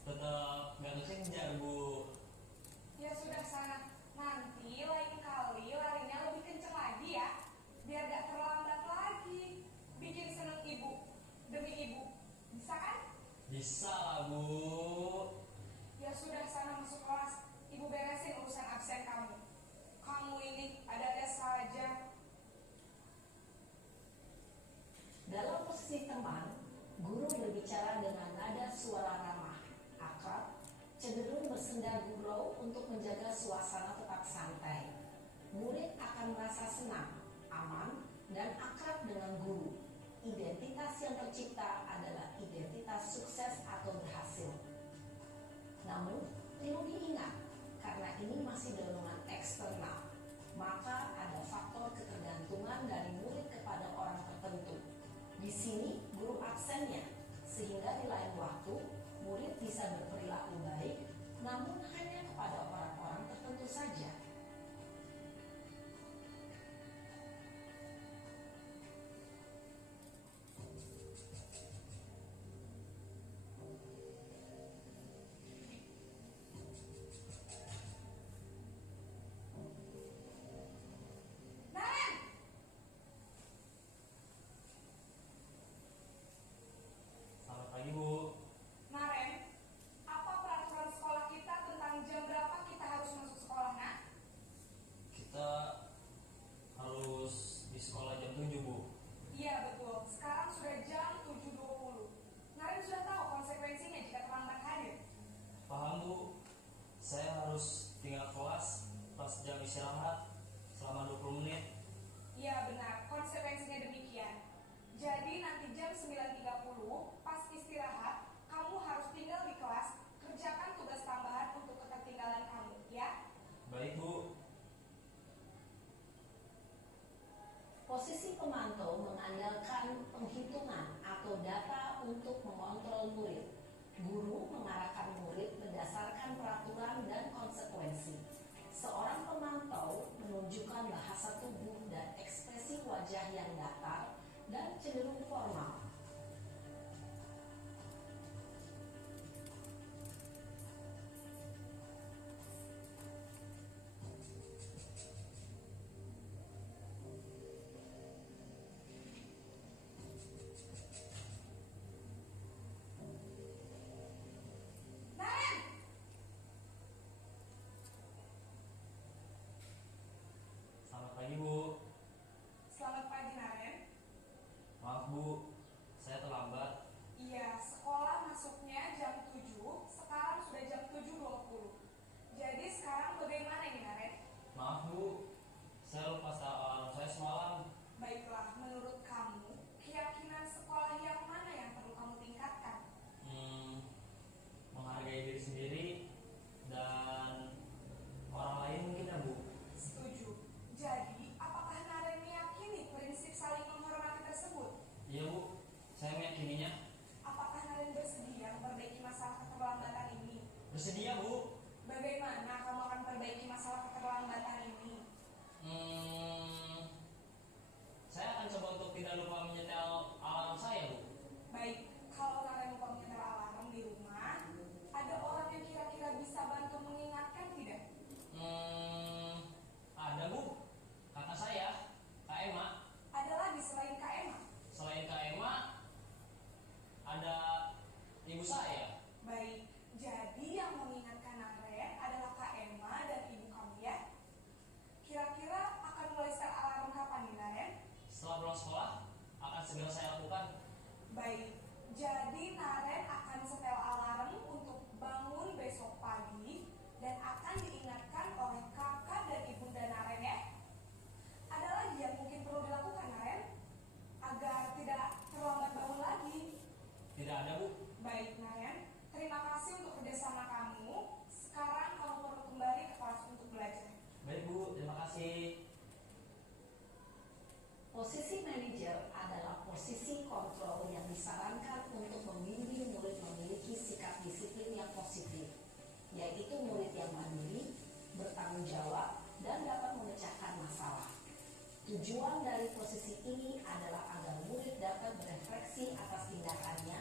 tetap nggak kekejar, Bu. Ya sudah sana. Nanti lain kali larinya lebih kencang lagi ya. Biar gak terlambat lagi. Bikin seneng ibu. Demi ibu. Bisa kan? Bisa lah, Bu. Ya sudah sana masuk kelas. Ibu beresin urusan absen kamu. Kamu ini ada-ada saja. Dalam posisi teman, guru berbicara dengan nada suara ramah, akrab, cenderung bersenda gurau untuk menjaga suasana tetap santai. Murid akan merasa senang, aman, dan akrab dengan guru. Identitas yang tercipta adalah identitas sukses atau berhasil. Namun, perlu diingat, karena ini masih dorongan eksternal, maka ada faktor ketergantungan dari murid kepada orang tertentu. Di sini, guru absennya, sehingga di lain waktu, murid bisa berperilaku baik, namun hanya kepada orang-orang tertentu saja. Naren! Selamat pagi, Bu. Naren, apa peraturan sekolah kita tentang jam berapa kita harus masuk sekolah, Nak? Kita harus di sekolah jam 7, Bu. Iya betul, sekarang sudah jam 7.20. Naren sudah tahu konsekuensinya jika terlambat hadir. Paham, Bu. Saya harus tinggal kelas pas jam istirahat selama 20 menit. Iya benar, konsekuensinya demikian. Jadi nanti jam 9.30 pas istirahat, kamu harus tinggal di kelas, kerjakan tugas tambahan untuk ketertinggalan kamu, ya? Baik, Bu. Posisi pemantau mengandalkan penghitungan atau data untuk mengontrol murid. Guru mengarahkan murid berdasarkan peraturan dan konsekuensi. Seorang pemantau menunjukkan bahasa tubuh dan ekspresi wajah yang datar dan cenderung formal. Naren! Selamat pagi, Bu. Selamat pagi, Naren. Maaf, Bu. Saya terlambat. Iya, sekolah masuknya jam 7, sekarang sudah jam 7.20. Jadi sekarang bagaimana ini, Naren? Maaf, Bu. Saya lupa alarm saya semalam. Baiklah, menurut kamu, keyakinan sekolah yang mana yang perlu kamu tingkatkan? Menghargai diri sendiri dan orang lain mungkin ya, Bu. Setuju. Jadi, apakah Naren meyakini prinsip saling menghormati tersebut? Iya, Bu. Saya meyakininya. Apakah Naren bersedia memperbaiki masalah keterlambatan ini? Bersedia, Bu. Bagaimana kamu akan perbaiki masalah keterlambatan ini? tidak lupa menyetel alarm saya, Bu. Baik, kalau Naren lupa menyetel alarm di rumah, ada orang yang kira-kira bisa bantu mengingatkan tidak? Ada, Bu. Kakak saya, Kak Emma. Ada lagi selain Kak Emma? Selain Kak Emma, ada ibu saya. Baik, jadi yang mengingatkan Naren adalah Kak Emma dan ibu kamu ya? Kira-kira akan mulai setel alarm kapan nih Naren? Setelah pulang sekolah, akan segera saya lakukan. Baik, jadi Naren akan setel alarm untuk bangun besok pagi dan akan diingatkan oleh kakak dan ibunda Naren ya. Ada lagi yang mungkin perlu dilakukan Naren agar tidak terlambat bangun lagi? Tidak ada, Bu. Baik Naren, terima kasih untuk kerjasama kamu. Sekarang kamu perlu kembali ke kelas untuk belajar. Baik, Bu. Terima kasih. Posisi manajer adalah posisi kontrol yang disarankan untuk membimbing murid memiliki sikap disiplin yang positif, yaitu murid yang mandiri, bertanggung jawab, dan dapat memecahkan masalah. Tujuan dari posisi ini adalah agar murid dapat berefleksi atas tindakannya.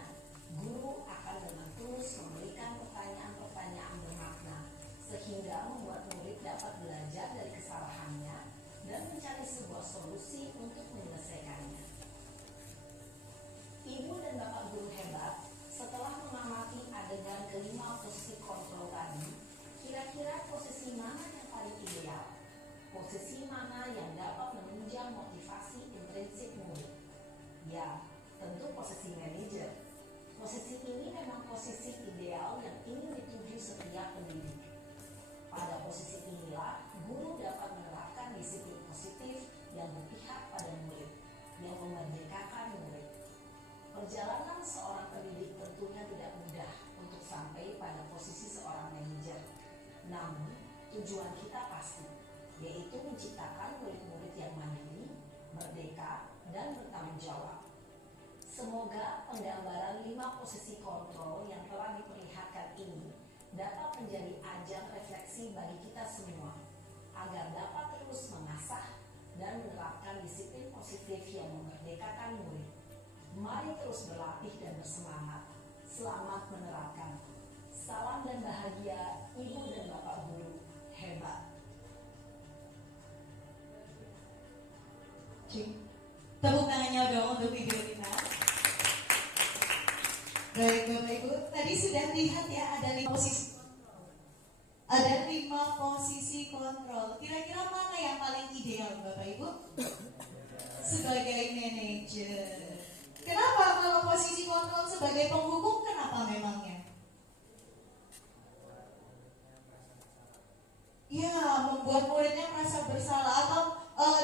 Guru akan dengan tulus memberikan pertanyaan-pertanyaan bermakna, sehingga membuat murid dapat belajar dari kesalahannya dan mencari sebuah solusi untuk menyelesaikannya. Ibu dan bapak guru hebat, setelah mengamati adegan kelima posisi kontrol tadi, kira-kira posisi mana yang paling ideal? Posisi mana yang dapat menunjang motivasi intrinsik murid? Ya, tentu posisi manajer. Posisi ini memang posisi ideal yang ingin dituju setiap pendidik. Pada posisi inilah, guru dapat menerapkan disiplin positif yang berpihak pada murid, yang memerdekakan murid. Perjalanan seorang pendidik tentunya tidak mudah untuk sampai pada posisi seorang manajer. Namun, tujuan kita pasti, yaitu menciptakan murid-murid yang mandiri, merdeka, dan bertanggung jawab. Semoga penggambaran 5 posisi kontrol yang telah diperlihatkan ini dapat menjadi ajang refleksi bagi kita semua, agar dapat terus mengasah dan menerapkan disiplin positif yang memerdekakan murid. Mari terus berlatih dan bersemangat. Selamat menerapkan. Salam dan bahagia Ibu dan Bapak Guru hebat. Tepuk tangannya dong untuk video kita. Baik Bapak Ibu, tadi sudah lihat ya ada 5 posisi kontrol. Ada 5 posisi kontrol. Kira-kira mana yang paling ideal Bapak Ibu? Sebagai manajer. Kenapa kalau posisi kontrol sebagai penghukum? Kenapa memangnya? Ya, membuat muridnya merasa bersalah atau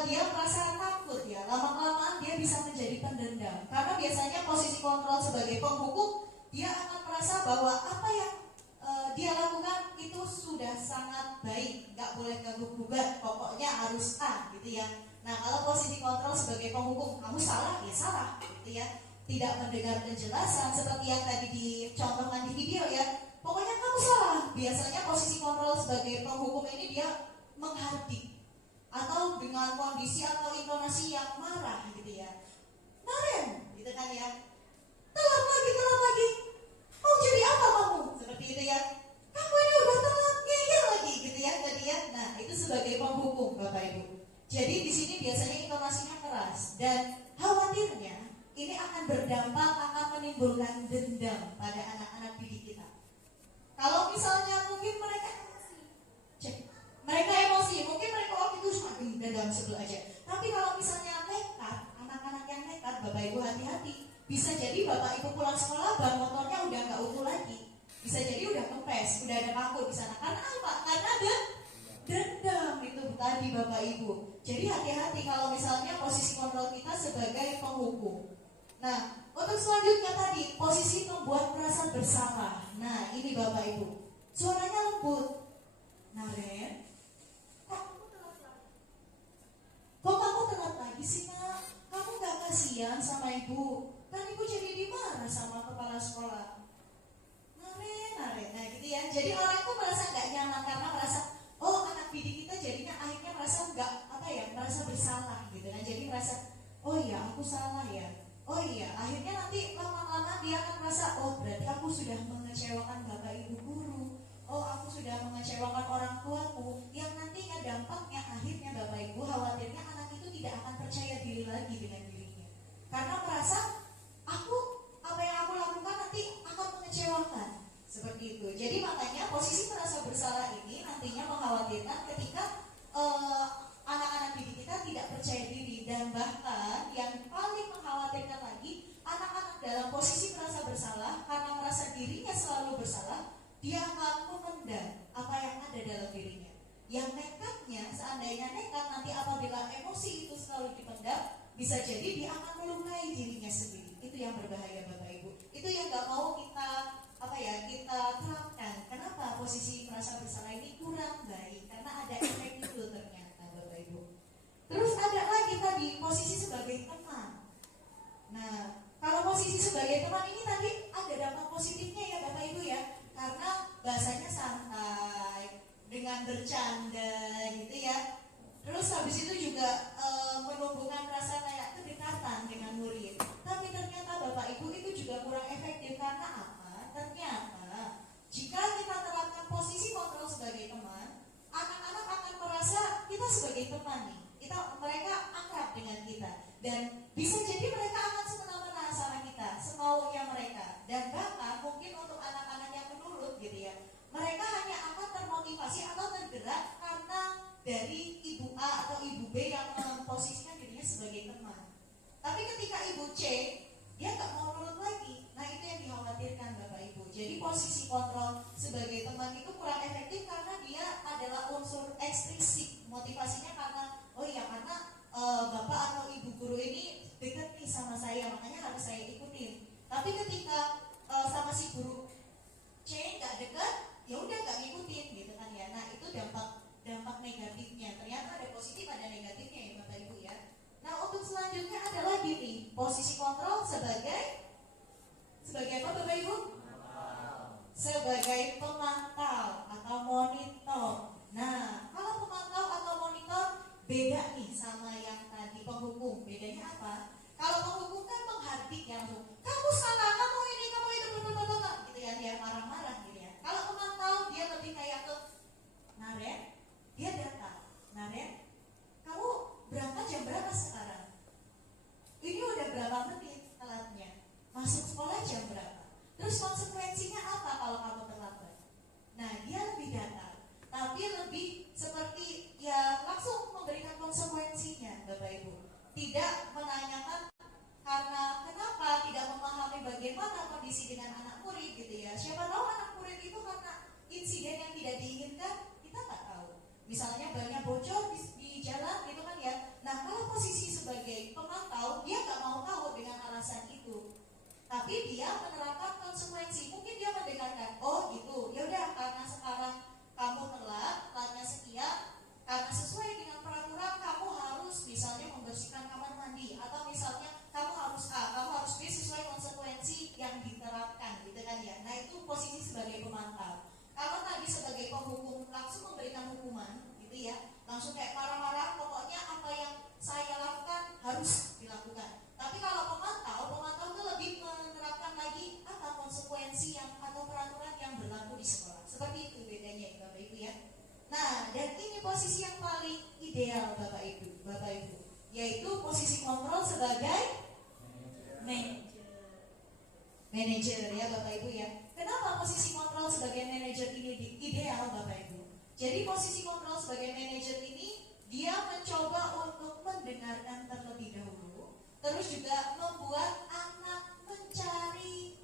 dia merasa takut ya. Lama-kelamaan dia bisa menjadi pendendam. Karena biasanya posisi kontrol sebagai penghukum, dia akan merasa bahwa apa yang dia lakukan itu sudah sangat baik, nggak boleh ganggu-gugat, pokoknya harus A gitu ya. Nah, kalau posisi kontrol sebagai penghukum, kamu salah, ya salah gitu ya. Tidak mendengar penjelasan seperti yang tadi dicontohkan di video ya. Pokoknya kamu salah. Biasanya posisi kontrol sebagai penghukum ini dia menghardik atau dengan kondisi atau intonasi yang marah gitu ya. Naren, gitu kan ya. Telat lagi. Mau jadi apa kamu? Seperti itu ya. Kamu ini udah telat, ngeyel lagi gitu ya tadi ya. Nah, itu sebagai penghukum Bapak Ibu. Jadi di sini biasanya intonasinya keras dan khawatirnya ini akan berdampak, akan menimbulkan dendam pada anak-anak didik kita. Kalau misalnya mungkin mereka emosi, mungkin mereka waktu itu cuma dendam sebel aja. Tapi kalau misalnya nekat, anak-anak yang nekat, Bapak Ibu hati-hati. Bisa jadi Bapak Ibu pulang sekolah ban motornya udah nggak utuh lagi. Bisa jadi udah kempes, udah ada paku di sana. Karena apa? Karena ada dendam itu tadi Bapak Ibu. Jadi hati-hati kalau misalnya posisi kontrol kita sebagai penghukum. Nah, untuk selanjutnya tadi posisi membuat merasa bersalah. Nah, ini Bapak Ibu. Suaranya lembut. Naren, kok kamu telat lagi sih nak? Kamu gak kasihan sama ibu? Kan ibu jadi dimarah sama kepala sekolah. Naren, nah gitu ya. Jadi orang itu merasa gak nyaman karena merasa, oh anak didik kita jadinya akhirnya merasa merasa bersalah gitu kan. Jadi merasa oh iya aku salah ya, oh iya, akhirnya nanti lama-lama dia akan merasa, oh berarti aku sudah mengecewakan bapak ibu guru, oh aku sudah mengecewakan orang tuaku, yang nantinya dampaknya akhirnya bapak ibu khawatirnya anak itu tidak akan percaya diri lagi dengan dirinya, karena merasa aku apa yang aku lakukan nanti akan mengecewakan, seperti itu. Jadi makanya posisi merasa bersalah ini nantinya mengkhawatirkan ketika anak-anak didik kita tidak percaya diri, dan bahkan yang paling mengkhawatirkan lagi, anak-anak dalam posisi merasa bersalah karena merasa dirinya selalu bersalah, dia akan memendam apa yang ada dalam dirinya. Yang nekatnya, seandainya nekat, nanti apabila emosi itu selalu dipendam, bisa jadi dia akan melukai dirinya sendiri. Itu yang berbahaya Bapak Ibu. Itu yang gak mau kita kita terapkan. Kenapa posisi merasa bersalah ini kurang baik? Karena ada efek itu ternyata Bapak Ibu. Terus ada lagi tadi posisi sebagai teman. Nah, kalau posisi sebagai teman ini tadi ada dampak positifnya ya Bapak Ibu ya, karena bahasanya santai, dengan bercanda gitu ya. Terus habis itu juga menumbuhkan rasa kayak kedekatan dengan murid. Tapi ternyata Bapak Ibu itu juga kurang efektif. Karena apa? Ternyata jika kita terapkan posisi kontrol sebagai teman, anak-anak akan merasa kita sebagai teman nih, mereka akrab dengan kita, dan bisa jadi mereka akan semena-mena sama kita, semaunya mereka. Dan bahkan mungkin untuk anak-anak yang menurut gitu ya, mereka hanya akan termotivasi atau tergerak karena dari ibu A atau ibu B yang memposisikan dirinya sebagai teman. Tapi ketika ibu C, dia nggak mau nurut lagi. Nah itu yang dikhawatirkan Bapak Ibu. Jadi posisi kontrol sebagai teman itu kurang efektif karena dia adalah unsur ekstrinsik. Motivasinya karena, oh iya karena Bapak atau Ibu guru ini dekat nih sama saya, makanya harus saya ikutin. Tapi ketika sama si guru C nggak dekat, ya udah nggak ngikutin gitu kan ya. Nah itu dampak negatifnya. Ternyata ada positif ada negatifnya ya Bapak Ibu ya. Nah untuk selanjutnya ada lagi nih posisi kontrol sebagai apa Bapak Ibu? Sebagai pemantau atau monitor. Nah kalau pemantau atau monitor beda nih sama yang tadi penghukum. Bedanya apa? Kalau penghukum kan menghardik ya langsung, kamu salah, kamu ini, kamu itu, gitu ya, dia marah-marah gitu ya. Kalau pemantau dia lebih kayak ke Naren, dia data. Naren, kamu berangkat jam berapa sekarang? Ini udah berapa menit telatnya? Masuk sekolah jam berapa? Terus konsekuensinya apa kalau kamu terlambat? Nah dia lebih datar, tapi lebih seperti ya langsung memberikan konsekuensinya Bapak Ibu. Tidak menanyakan karena kenapa, tidak memahami bagaimana kondisi dengan anak murid gitu ya. Siapa tahu anak murid itu karena insiden yang tidak diinginkan, kita nggak tahu. Misalnya banyak bocor di jalan gitu kan ya. Nah kalau posisi sebagai pemantau, dia nggak mau tahu dengan alasan itu, tapi dia menerapkan konsekuensi. Mungkin dia mendengarkan, oh gitu, ya udah karena sekarang kamu telatnya sekian, karena sesuai dengan peraturan kamu harus misalnya membersihkan kamar mandi, atau misalnya kamu harus A, kamu harus B sesuai konsekuensi yang diterapkan gitu kan ya. Nah itu posisi sebagai pemantau. Kalau tadi sebagai penghukum langsung memberikan hukuman gitu ya, langsung kayak marah-marah, pokoknya apa yang saya lakukan harus dilakukan. Tapi kalau pemantau itu lebih menerapkan lagi apa konsekuensi yang atau peraturan yang berlaku di sekolah. Seperti itu bedanya ya Bapak Ibu ya. Nah, dan ini posisi yang paling ideal Bapak Ibu, yaitu posisi kontrol sebagai manajer ya Bapak Ibu ya. Kenapa posisi kontrol sebagai manajer ini ideal Bapak Ibu? Jadi posisi kontrol sebagai manajer ini dia mencoba untuk mendengarkan terlebih dahulu, terus juga membuat anak mencari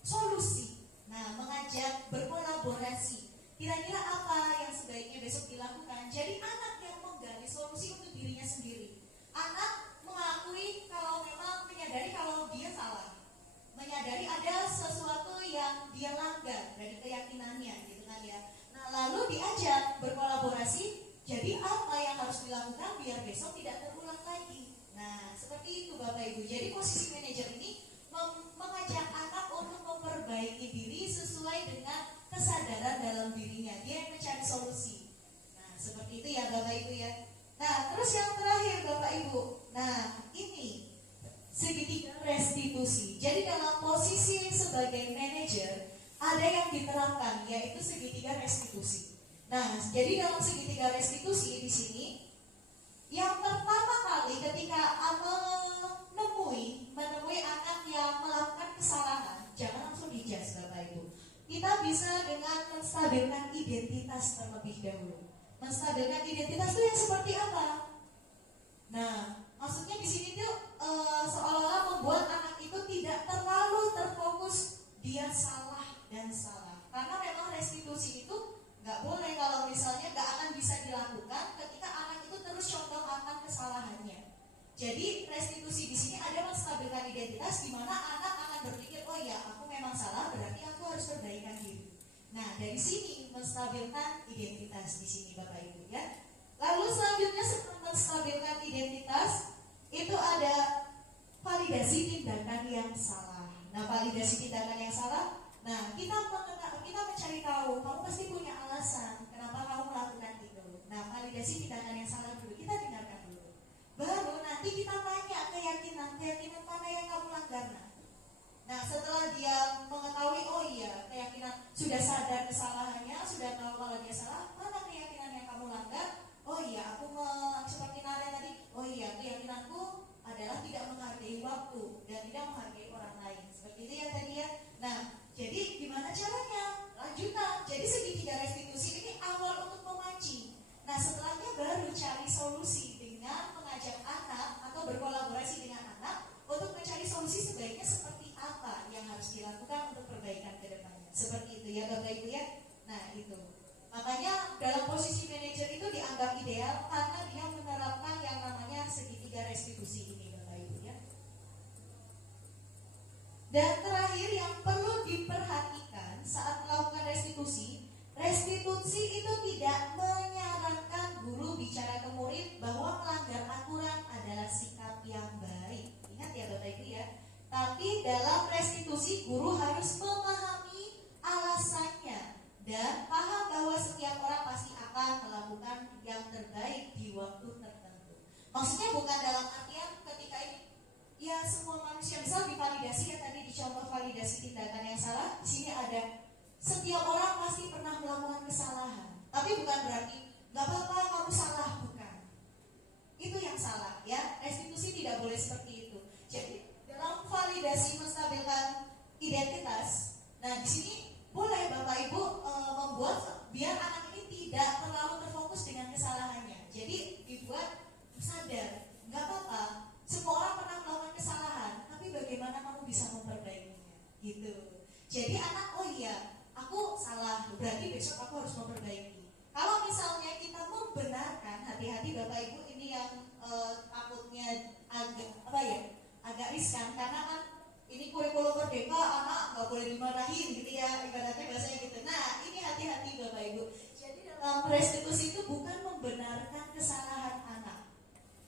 solusi. Nah, mengajak berkolaborasi. Kira-kira apa yang sebaiknya besok dilakukan? Jadi anak yang menggali solusi untuk dirinya sendiri. Anak mengakui kalau memang menyadari kalau dia salah, menyadari ada sesuatu yang dia langgar dari keyakinannya gitu kan ya. Nah lalu diajak berkolaborasi. Jadi apa yang harus dilakukan biar besok tidak terulang lagi. Nah seperti itu Bapak Ibu. Jadi posisi manajer ini mengajak anak untuk memperbaiki diri sesuai dengan kesadaran dalam dirinya. Dia yang mencari solusi. Nah seperti itu ya Bapak Ibu ya. Nah terus yang terakhir Bapak Ibu. Nah ini sebagai manajer ada yang diterapkan, yaitu segitiga restitusi. Nah, jadi dalam segitiga restitusi di sini, yang pertama kali ketika menemui anak yang melakukan kesalahan, jangan langsung dijudge Bapak Ibu. Kita bisa dengan menstabilkan identitas terlebih dahulu. Menstabilkan identitas itu yang seperti apa? Nah, maksudnya di sini tuh seolah-olah membuat anak itu tidak terlalu terfokus dia salah dan salah. Karena memang restitusi itu nggak boleh kalau misalnya nggak akan bisa dilakukan ketika anak itu terus condong akan kesalahannya. Jadi restitusi di sini ada menstabilkan identitas di mana anak akan berpikir, oh ya aku memang salah, berarti aku harus perbaikan diri. Nah dari sini menstabilkan identitas di sini Bapak Ibu ya. Lalu selanjutnya setelah menstabilkan identitas itu ada validasi tindakan yang salah. Nah validasi tindakan yang salah, nah kita mencari tahu, kamu pasti punya alasan kenapa kamu melakukan itu. Nah validasi tindakan yang salah dulu, kita dengarkan dulu. Baru nanti kita tanya keyakinan mana yang kamu langgar. Nah setelah dia mengetahui, oh iya keyakinan, sudah sadar kesalahannya, sudah tahu kalau dia salah, mana keyakinan yang kamu langgar? Oh iya aku seperti Nara tadi, oh iya keyakinanku adalah tidak menghargai waktu dan tidak menghargai orang lain. Seperti itu ya tadi ya. Nah jadi gimana caranya? Lanjutan. Jadi segitiga restitusi ini awal untuk memancing. Nah setelahnya baru cari solusi dengan mengajak anak atau berkolaborasi dengan anak untuk mencari solusi sebaiknya seperti apa yang harus dilakukan untuk perbaikan ke depannya. Seperti itu ya Bapak Ibu ya. Nah itu. Makanya dalam posisi manajer itu dianggap ideal karena dia menerapkan yang namanya segitiga restitusi ini Bapak Ibu ya. Dan terakhir yang perlu diperhatikan saat melakukan restitusi itu tidak menyarankan guru bicara ke murid bahwa melanggar aturan adalah sikap yang baik. Ingat ya Bapak Ibu ya. Tapi dalam restitusi guru harus memahami alasannya dan paham bahwa setiap orang pasti akan melakukan yang terbaik di waktu tertentu. Maksudnya bukan dalam artian ketika ini ya semua manusia misal divalidasi ya tadi dicontoh validasi tindakan yang salah. Di sini ada setiap orang pasti pernah melakukan kesalahan. Tapi bukan berarti nggak apa-apa kamu salah, bukan. Itu yang salah ya. Restitusi tidak boleh seperti itu. Jadi dalam validasi menstabilkan identitas, nah di sini boleh Bapak Ibu membuat biar anak ini tidak terlalu terfokus dengan kesalahannya. Jadi dibuat sadar, nggak apa-apa. Semua orang pernah melakukan kesalahan, tapi bagaimana kamu bisa memperbaikinya, gitu. Jadi anak, oh iya, aku salah, berarti besok aku harus memperbaiki. Kalau misalnya kita membenarkan, hati-hati Bapak Ibu ini yang takutnya agak riskan karena kan ini kurikulum merdeka, anak nggak boleh dimarahin gitu ya, ibaratnya bahasanya gitu. Nah ini hati-hati Bapak Ibu. Jadi dalam restitusi itu bukan membenarkan kesalahan anak,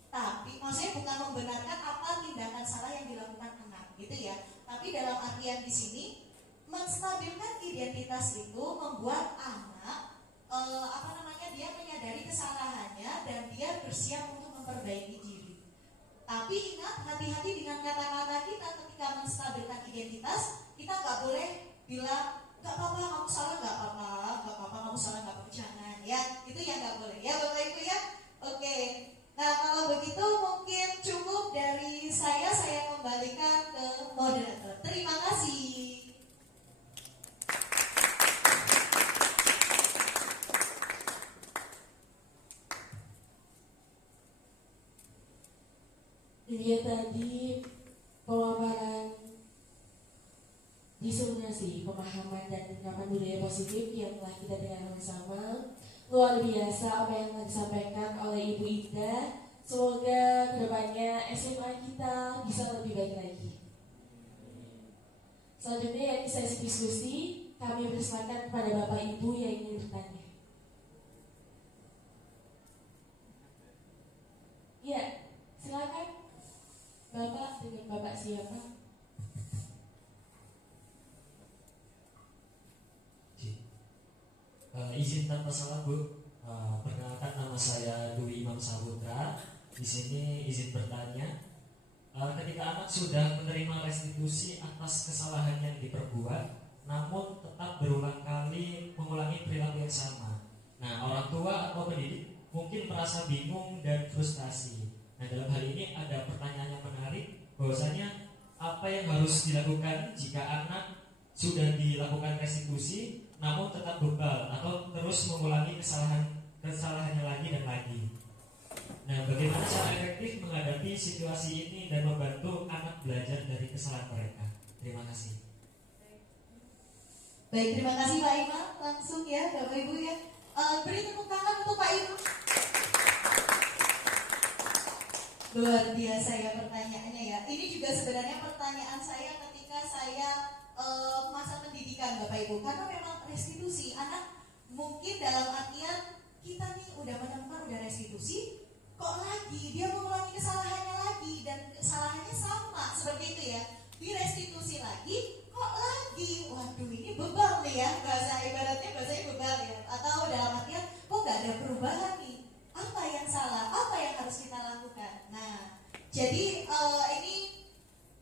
tapi maksudnya bukan membenarkan apa tindakan salah yang dilakukan anak, gitu ya. Tapi dalam artian di sini menstabilkan identitas itu membuat anak dia menyadari kesalahannya dan dia bersiap untuk memperbaiki diri. Tapi ingat, hati-hati dengan kata-kata kita ketika menstabilkan identitas. Kita nggak boleh bilang nggak apa-apa kamu salah, nggak apa-apa kamu salah, nggak apa-apa, jangan ya. Itu yang nggak boleh ya Bapak Ibu ya. Oke. Nah kalau begitu mungkin cukup dari saya kembalikan ke moderator. Terima kasih. Dia tadi pemaparan diseminasi pemahaman dan penerapan budaya positif yang telah kita dengar bersama. Luar biasa apa yang telah disampaikan oleh Ibu Ida. Semoga kedepannya SMA kita bisa lebih baik lagi. Selanjutnya yakni sesi diskusi, kami persilakan kepada Bapak Ibu yang ingin bertanya. Ya, silakan. Bapak dengan Bapak siapa? Izin tanpa salah Bu, perkenalkan nama saya Dwi Imam Saputra. Di sini izin bertanya, ketika anak sudah menerima restitusi atas kesalahan yang diperbuat, namun tetap berulang kali mengulangi perilaku yang sama. Nah, orang tua atau pendidik mungkin merasa bingung dan frustasi. Nah, dalam hal ini ada pertanyaan yang menarik, bahwasanya apa yang harus dilakukan jika anak sudah dilakukan restitusi namun tetap bebal atau terus mengulangi kesalahannya lagi dan lagi. Nah, bagaimana cara efektif menghadapi situasi ini dan membantu anak belajar dari kesalahan mereka? Terima kasih. Baik, terima kasih Pak Imam. Langsung ya Bapak Ibu ya. Beri tepuk tangan untuk Pak Imam. Luar biasa ya pertanyaannya ya. Ini juga sebenarnya pertanyaan saya ketika saya masa pendidikan Bapak Ibu. Karena memang restitusi anak mungkin dalam artian kita nih udah menemukan udah restitusi, kok lagi dia mengulangi kesalahannya lagi dan kesalahannya sama seperti itu ya. Direstitusi lagi, kok lagi? Waduh, ini bebal nih ya, ibaratnya bahasanya bebal ya. Atau dalam artian kok nggak ada perubahan nih? Apa yang salah? Apa yang harus kita lakukan? Nah, jadi ini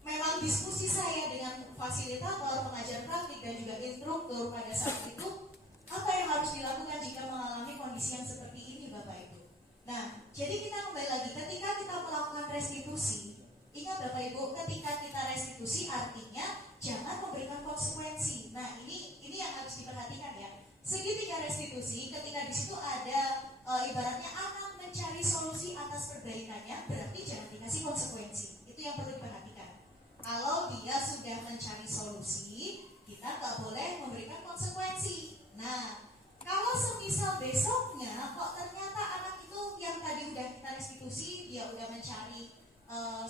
memang diskusi saya dengan fasilitator, pengajar praktik dan juga instruktur pada saat itu, apa yang harus dilakukan jika mengalami kondisi yang seperti ini Bapak Ibu. Nah, jadi kita kembali lagi ketika kita melakukan restitusi, ingat Bapak Ibu, ketika kita restitusi artinya jangan memberikan konsekuensi. Nah, ini yang harus diperhatikan ya. Segitiga restitusi, ketika di situ ada ibaratnya anak mencari solusi atas perbaikannya, berarti jangan dikasih konsekuensi. Itu yang perlu diperhatikan. Kalau dia sudah mencari solusi, kita nggak boleh memberikan konsekuensi. Nah, kalau semisal besoknya kok ternyata anak itu yang tadi udah kita restitusi, dia udah mencari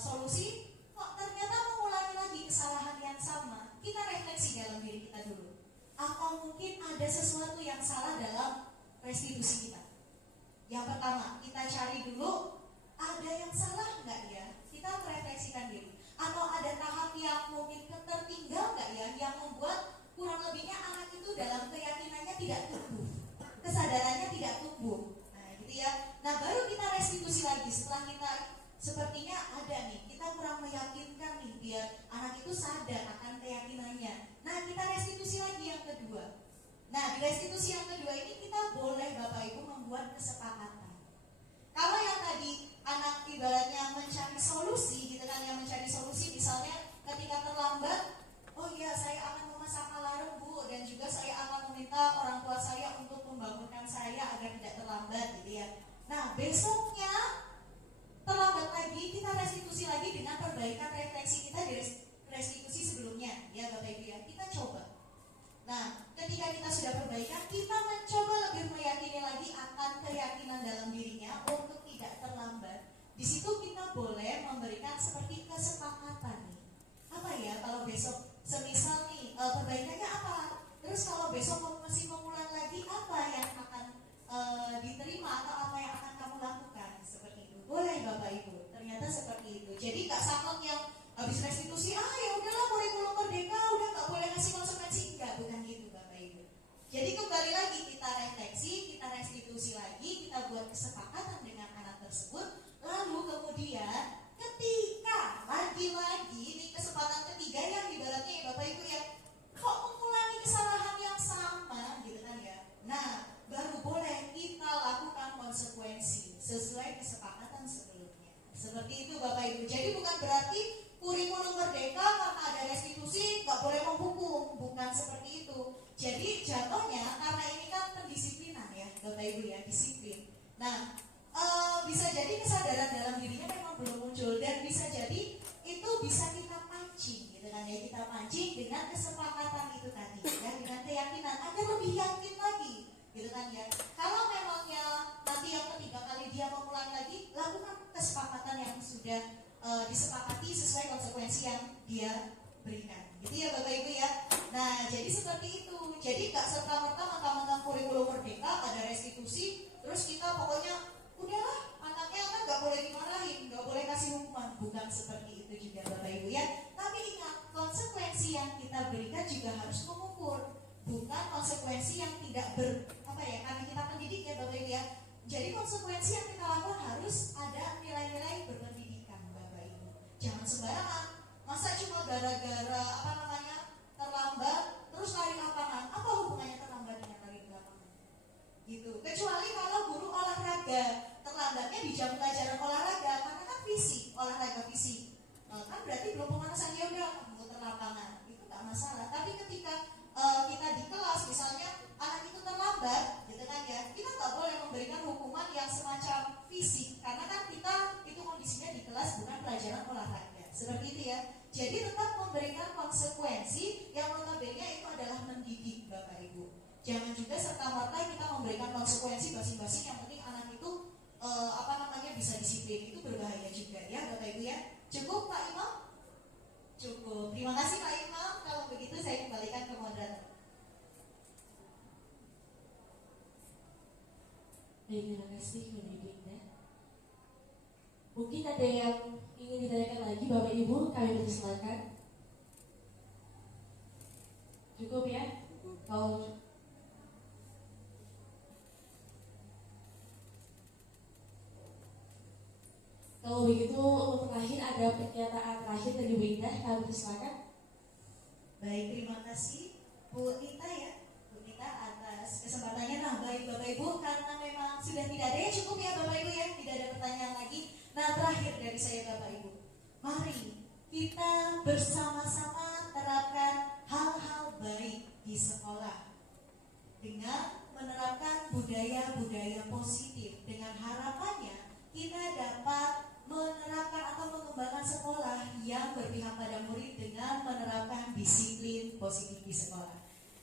solusi, kok ternyata mengulangi lagi kesalahan yang sama, kita refleksi dalam diri kita dulu. Apa mungkin ada sesuatu yang salah dalam restitusi kita? Yang pertama, kita cari dulu, ada yang salah nggak ya? Kita merefleksikan diri. Atau ada tahap yang mungkin tertinggal nggak ya, yang membuat kurang lebihnya anak itu dalam keyakinannya tidak tumbuh, kesadarannya tidak tumbuh. Nah, gitu ya. Nah, baru kita restitusi lagi setelah kita sepertinya ada nih, kita kurang meyakinkan nih biar anak itu sadar akan keyakinannya. Nah, kita restitusi lagi yang kedua. Nah, di restitusi yang kedua ini kita boleh Bapak Ibu membuat kesepakatan. Kalau yang tadi anak ibaratnya mencari solusi gitu kan, yang mencari solusi misalnya ketika terlambat, oh iya saya akan memasak alarm Bu, dan juga saya akan meminta orang tua saya untuk membangunkan saya agar tidak terlambat gitu ya. Nah, besoknya terlambat lagi, kita restitusi lagi dengan perbaikan refleksi kita di restitusi sebelumnya ya Bapak Ibu ya. Kita coba. Nah, ketika kita sudah perbaikan, kita mencoba lebih meyakini lagi akan keyakinan dalam dirinya untuk tidak terlambat. Di situ kita boleh memberikan seperti kesepakatan nih. Apa ya kalau besok semisal nih perbaikannya apa? Terus kalau besok masih mengulang lagi, apa yang akan diterima atau apa yang akan kamu lakukan? Seperti itu. Boleh Bapak Ibu. Ternyata seperti itu. Jadi gak saklek yang habis restitusi, ya udahlah kurikulum merdeka, udah gak boleh ngasih konsekuensi. Enggak, bukan gitu Bapak Ibu. Jadi kembali lagi kita refleksi, kita restitusi lagi, kita buat kesepakatan dengan anak tersebut. Lalu kemudian ketika lagi-lagi ini kesempatan ketiga yang ibaratnya ya Bapak Ibu ya, kok mengulangi kesalahan yang sama gitu kan ya. Nah, baru boleh kita lakukan konsekuensi sesuai kesepakatan sebelumnya. Seperti itu Bapak Ibu. Jadi bukan berarti kurikulum merdeka karena ada restitusi nggak boleh menghukum, bukan seperti itu. Jadi jatuhnya karena ini kan pendisiplinan ya Bapak Ibu ya, disiplin. Nah, bisa jadi kesadaran dalam dirinya memang belum muncul, dan bisa jadi itu bisa kita pancing gitu kan ya, kita pancing dengan kesepakatan itu tadi ya, dengan keyakinan agar lebih yakin lagi gitu kan ya. Kalau memangnya nanti yang ketiga kali dia mengulang lagi, lakukan kesepakatan yang sudah disepakati sesuai konsekuensi yang dia berikan gitu ya Bapak Ibu ya. Nah, jadi seperti itu. Jadi gak serta-merta mentang-mentang kurikulum merdeka ada restitusi terus kita pokoknya udahlah anaknya kan gak boleh dimarahin, gak boleh kasih hukuman. Bukan seperti itu juga Bapak Ibu ya. Tapi ingat, konsekuensi yang kita berikan juga harus mengukur, bukan konsekuensi yang tidak karena kita pendidik ya Bapak Ibu ya. Jadi konsekuensi yang kita lakukan harus ada nilai-nilai berpendidikan Bapak Ibu. Jangan sembarangan. Masa cuma gara-gara terlambat terus lari lapangan? Apa hubungannya terlambat dengan lari lapangan? Gitu. Kecuali kalau guru olahraga, terlambatnya di jam pelajaran olahraga karena kan fisik, olahraga fisik. Kan berarti belum pemanasan, ya udah muter lapangan. Itu nggak masalah. Tapi ketika kita di kelas misalnya anak itu terlambat, gitu kan ya, kita nggak boleh memberikan hukuman yang semacam fisik karena kan kita itu kondisinya di kelas bukan pelajaran olahraga. Seperti itu ya. Jadi tetap memberikan konsekuensi yang notabene itu adalah mendidik Bapak Ibu. Jangan juga serta-merta kita memberikan konsekuensi basi-basi yang penting anak itu bisa disiplin. Itu berbahaya juga ya Bapak Ibu ya. Cukup Pak Imam? Cukup. Terima kasih Pak Imam. Kalau begitu saya kembalikan ke moderator. Baik, terima kasih Ibu Indah. Mungkin ada yang ingin ditanyakan lagi Bapak Ibu, kami persilakan. Cukup ya? Kalau begitu untuk terakhir ada pernyataan terakhir dari Bu Indah, kami persilakan. Baik, terima kasih Bu Nita ya, Bu Nita atas kesempatannya. Nah, baik Bapak Ibu, karena memang sudah tidak ada ya, cukup ya Bapak Ibu ya, tidak ada pertanyaan lagi. Nah, terakhir dari saya Bapak Ibu, mari kita bersama-sama terapkan hal-hal baik di sekolah dengan menerapkan budaya-budaya positif, dengan harapannya kita dapat menerapkan atau mengembangkan sekolah yang berpihak pada murid dengan menerapkan disiplin positif di sekolah.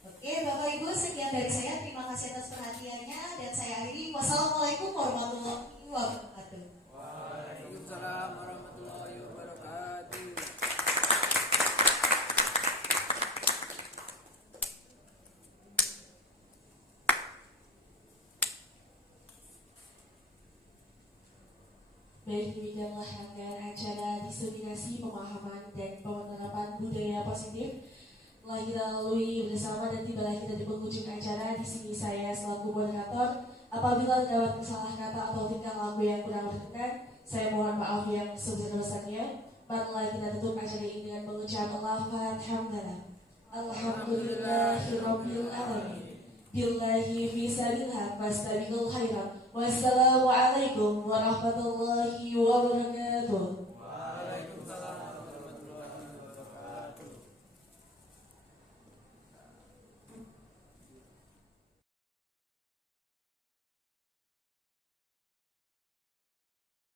Oke Bapak Ibu, sekian dari saya. Terima kasih atas perhatiannya dan saya akhiri. Wassalamualaikum warahmatullahi wabarakatuh. Waalaikumsalam warahmatullahi wabarakatuh. Baik, demikianlah rangkaian acara diseminasi pemahaman dan penerapan budaya positif telah kita lalui bersama dan tibalah kita di penghujung acara. Di sini saya selaku moderator, apabila terdapat salah kata atau tingkah laku yang kurang berkenan, saya mohon maaf yang sebesar-besarnya. Marilah kita tutup acara ini dengan mengucap lafaz hamdalah. Alhamdulillahirabbil alamin. Billahi fi sabilillah fastabiqul khairat. Wassalamualaikum warahmatullahi wabarakatuh.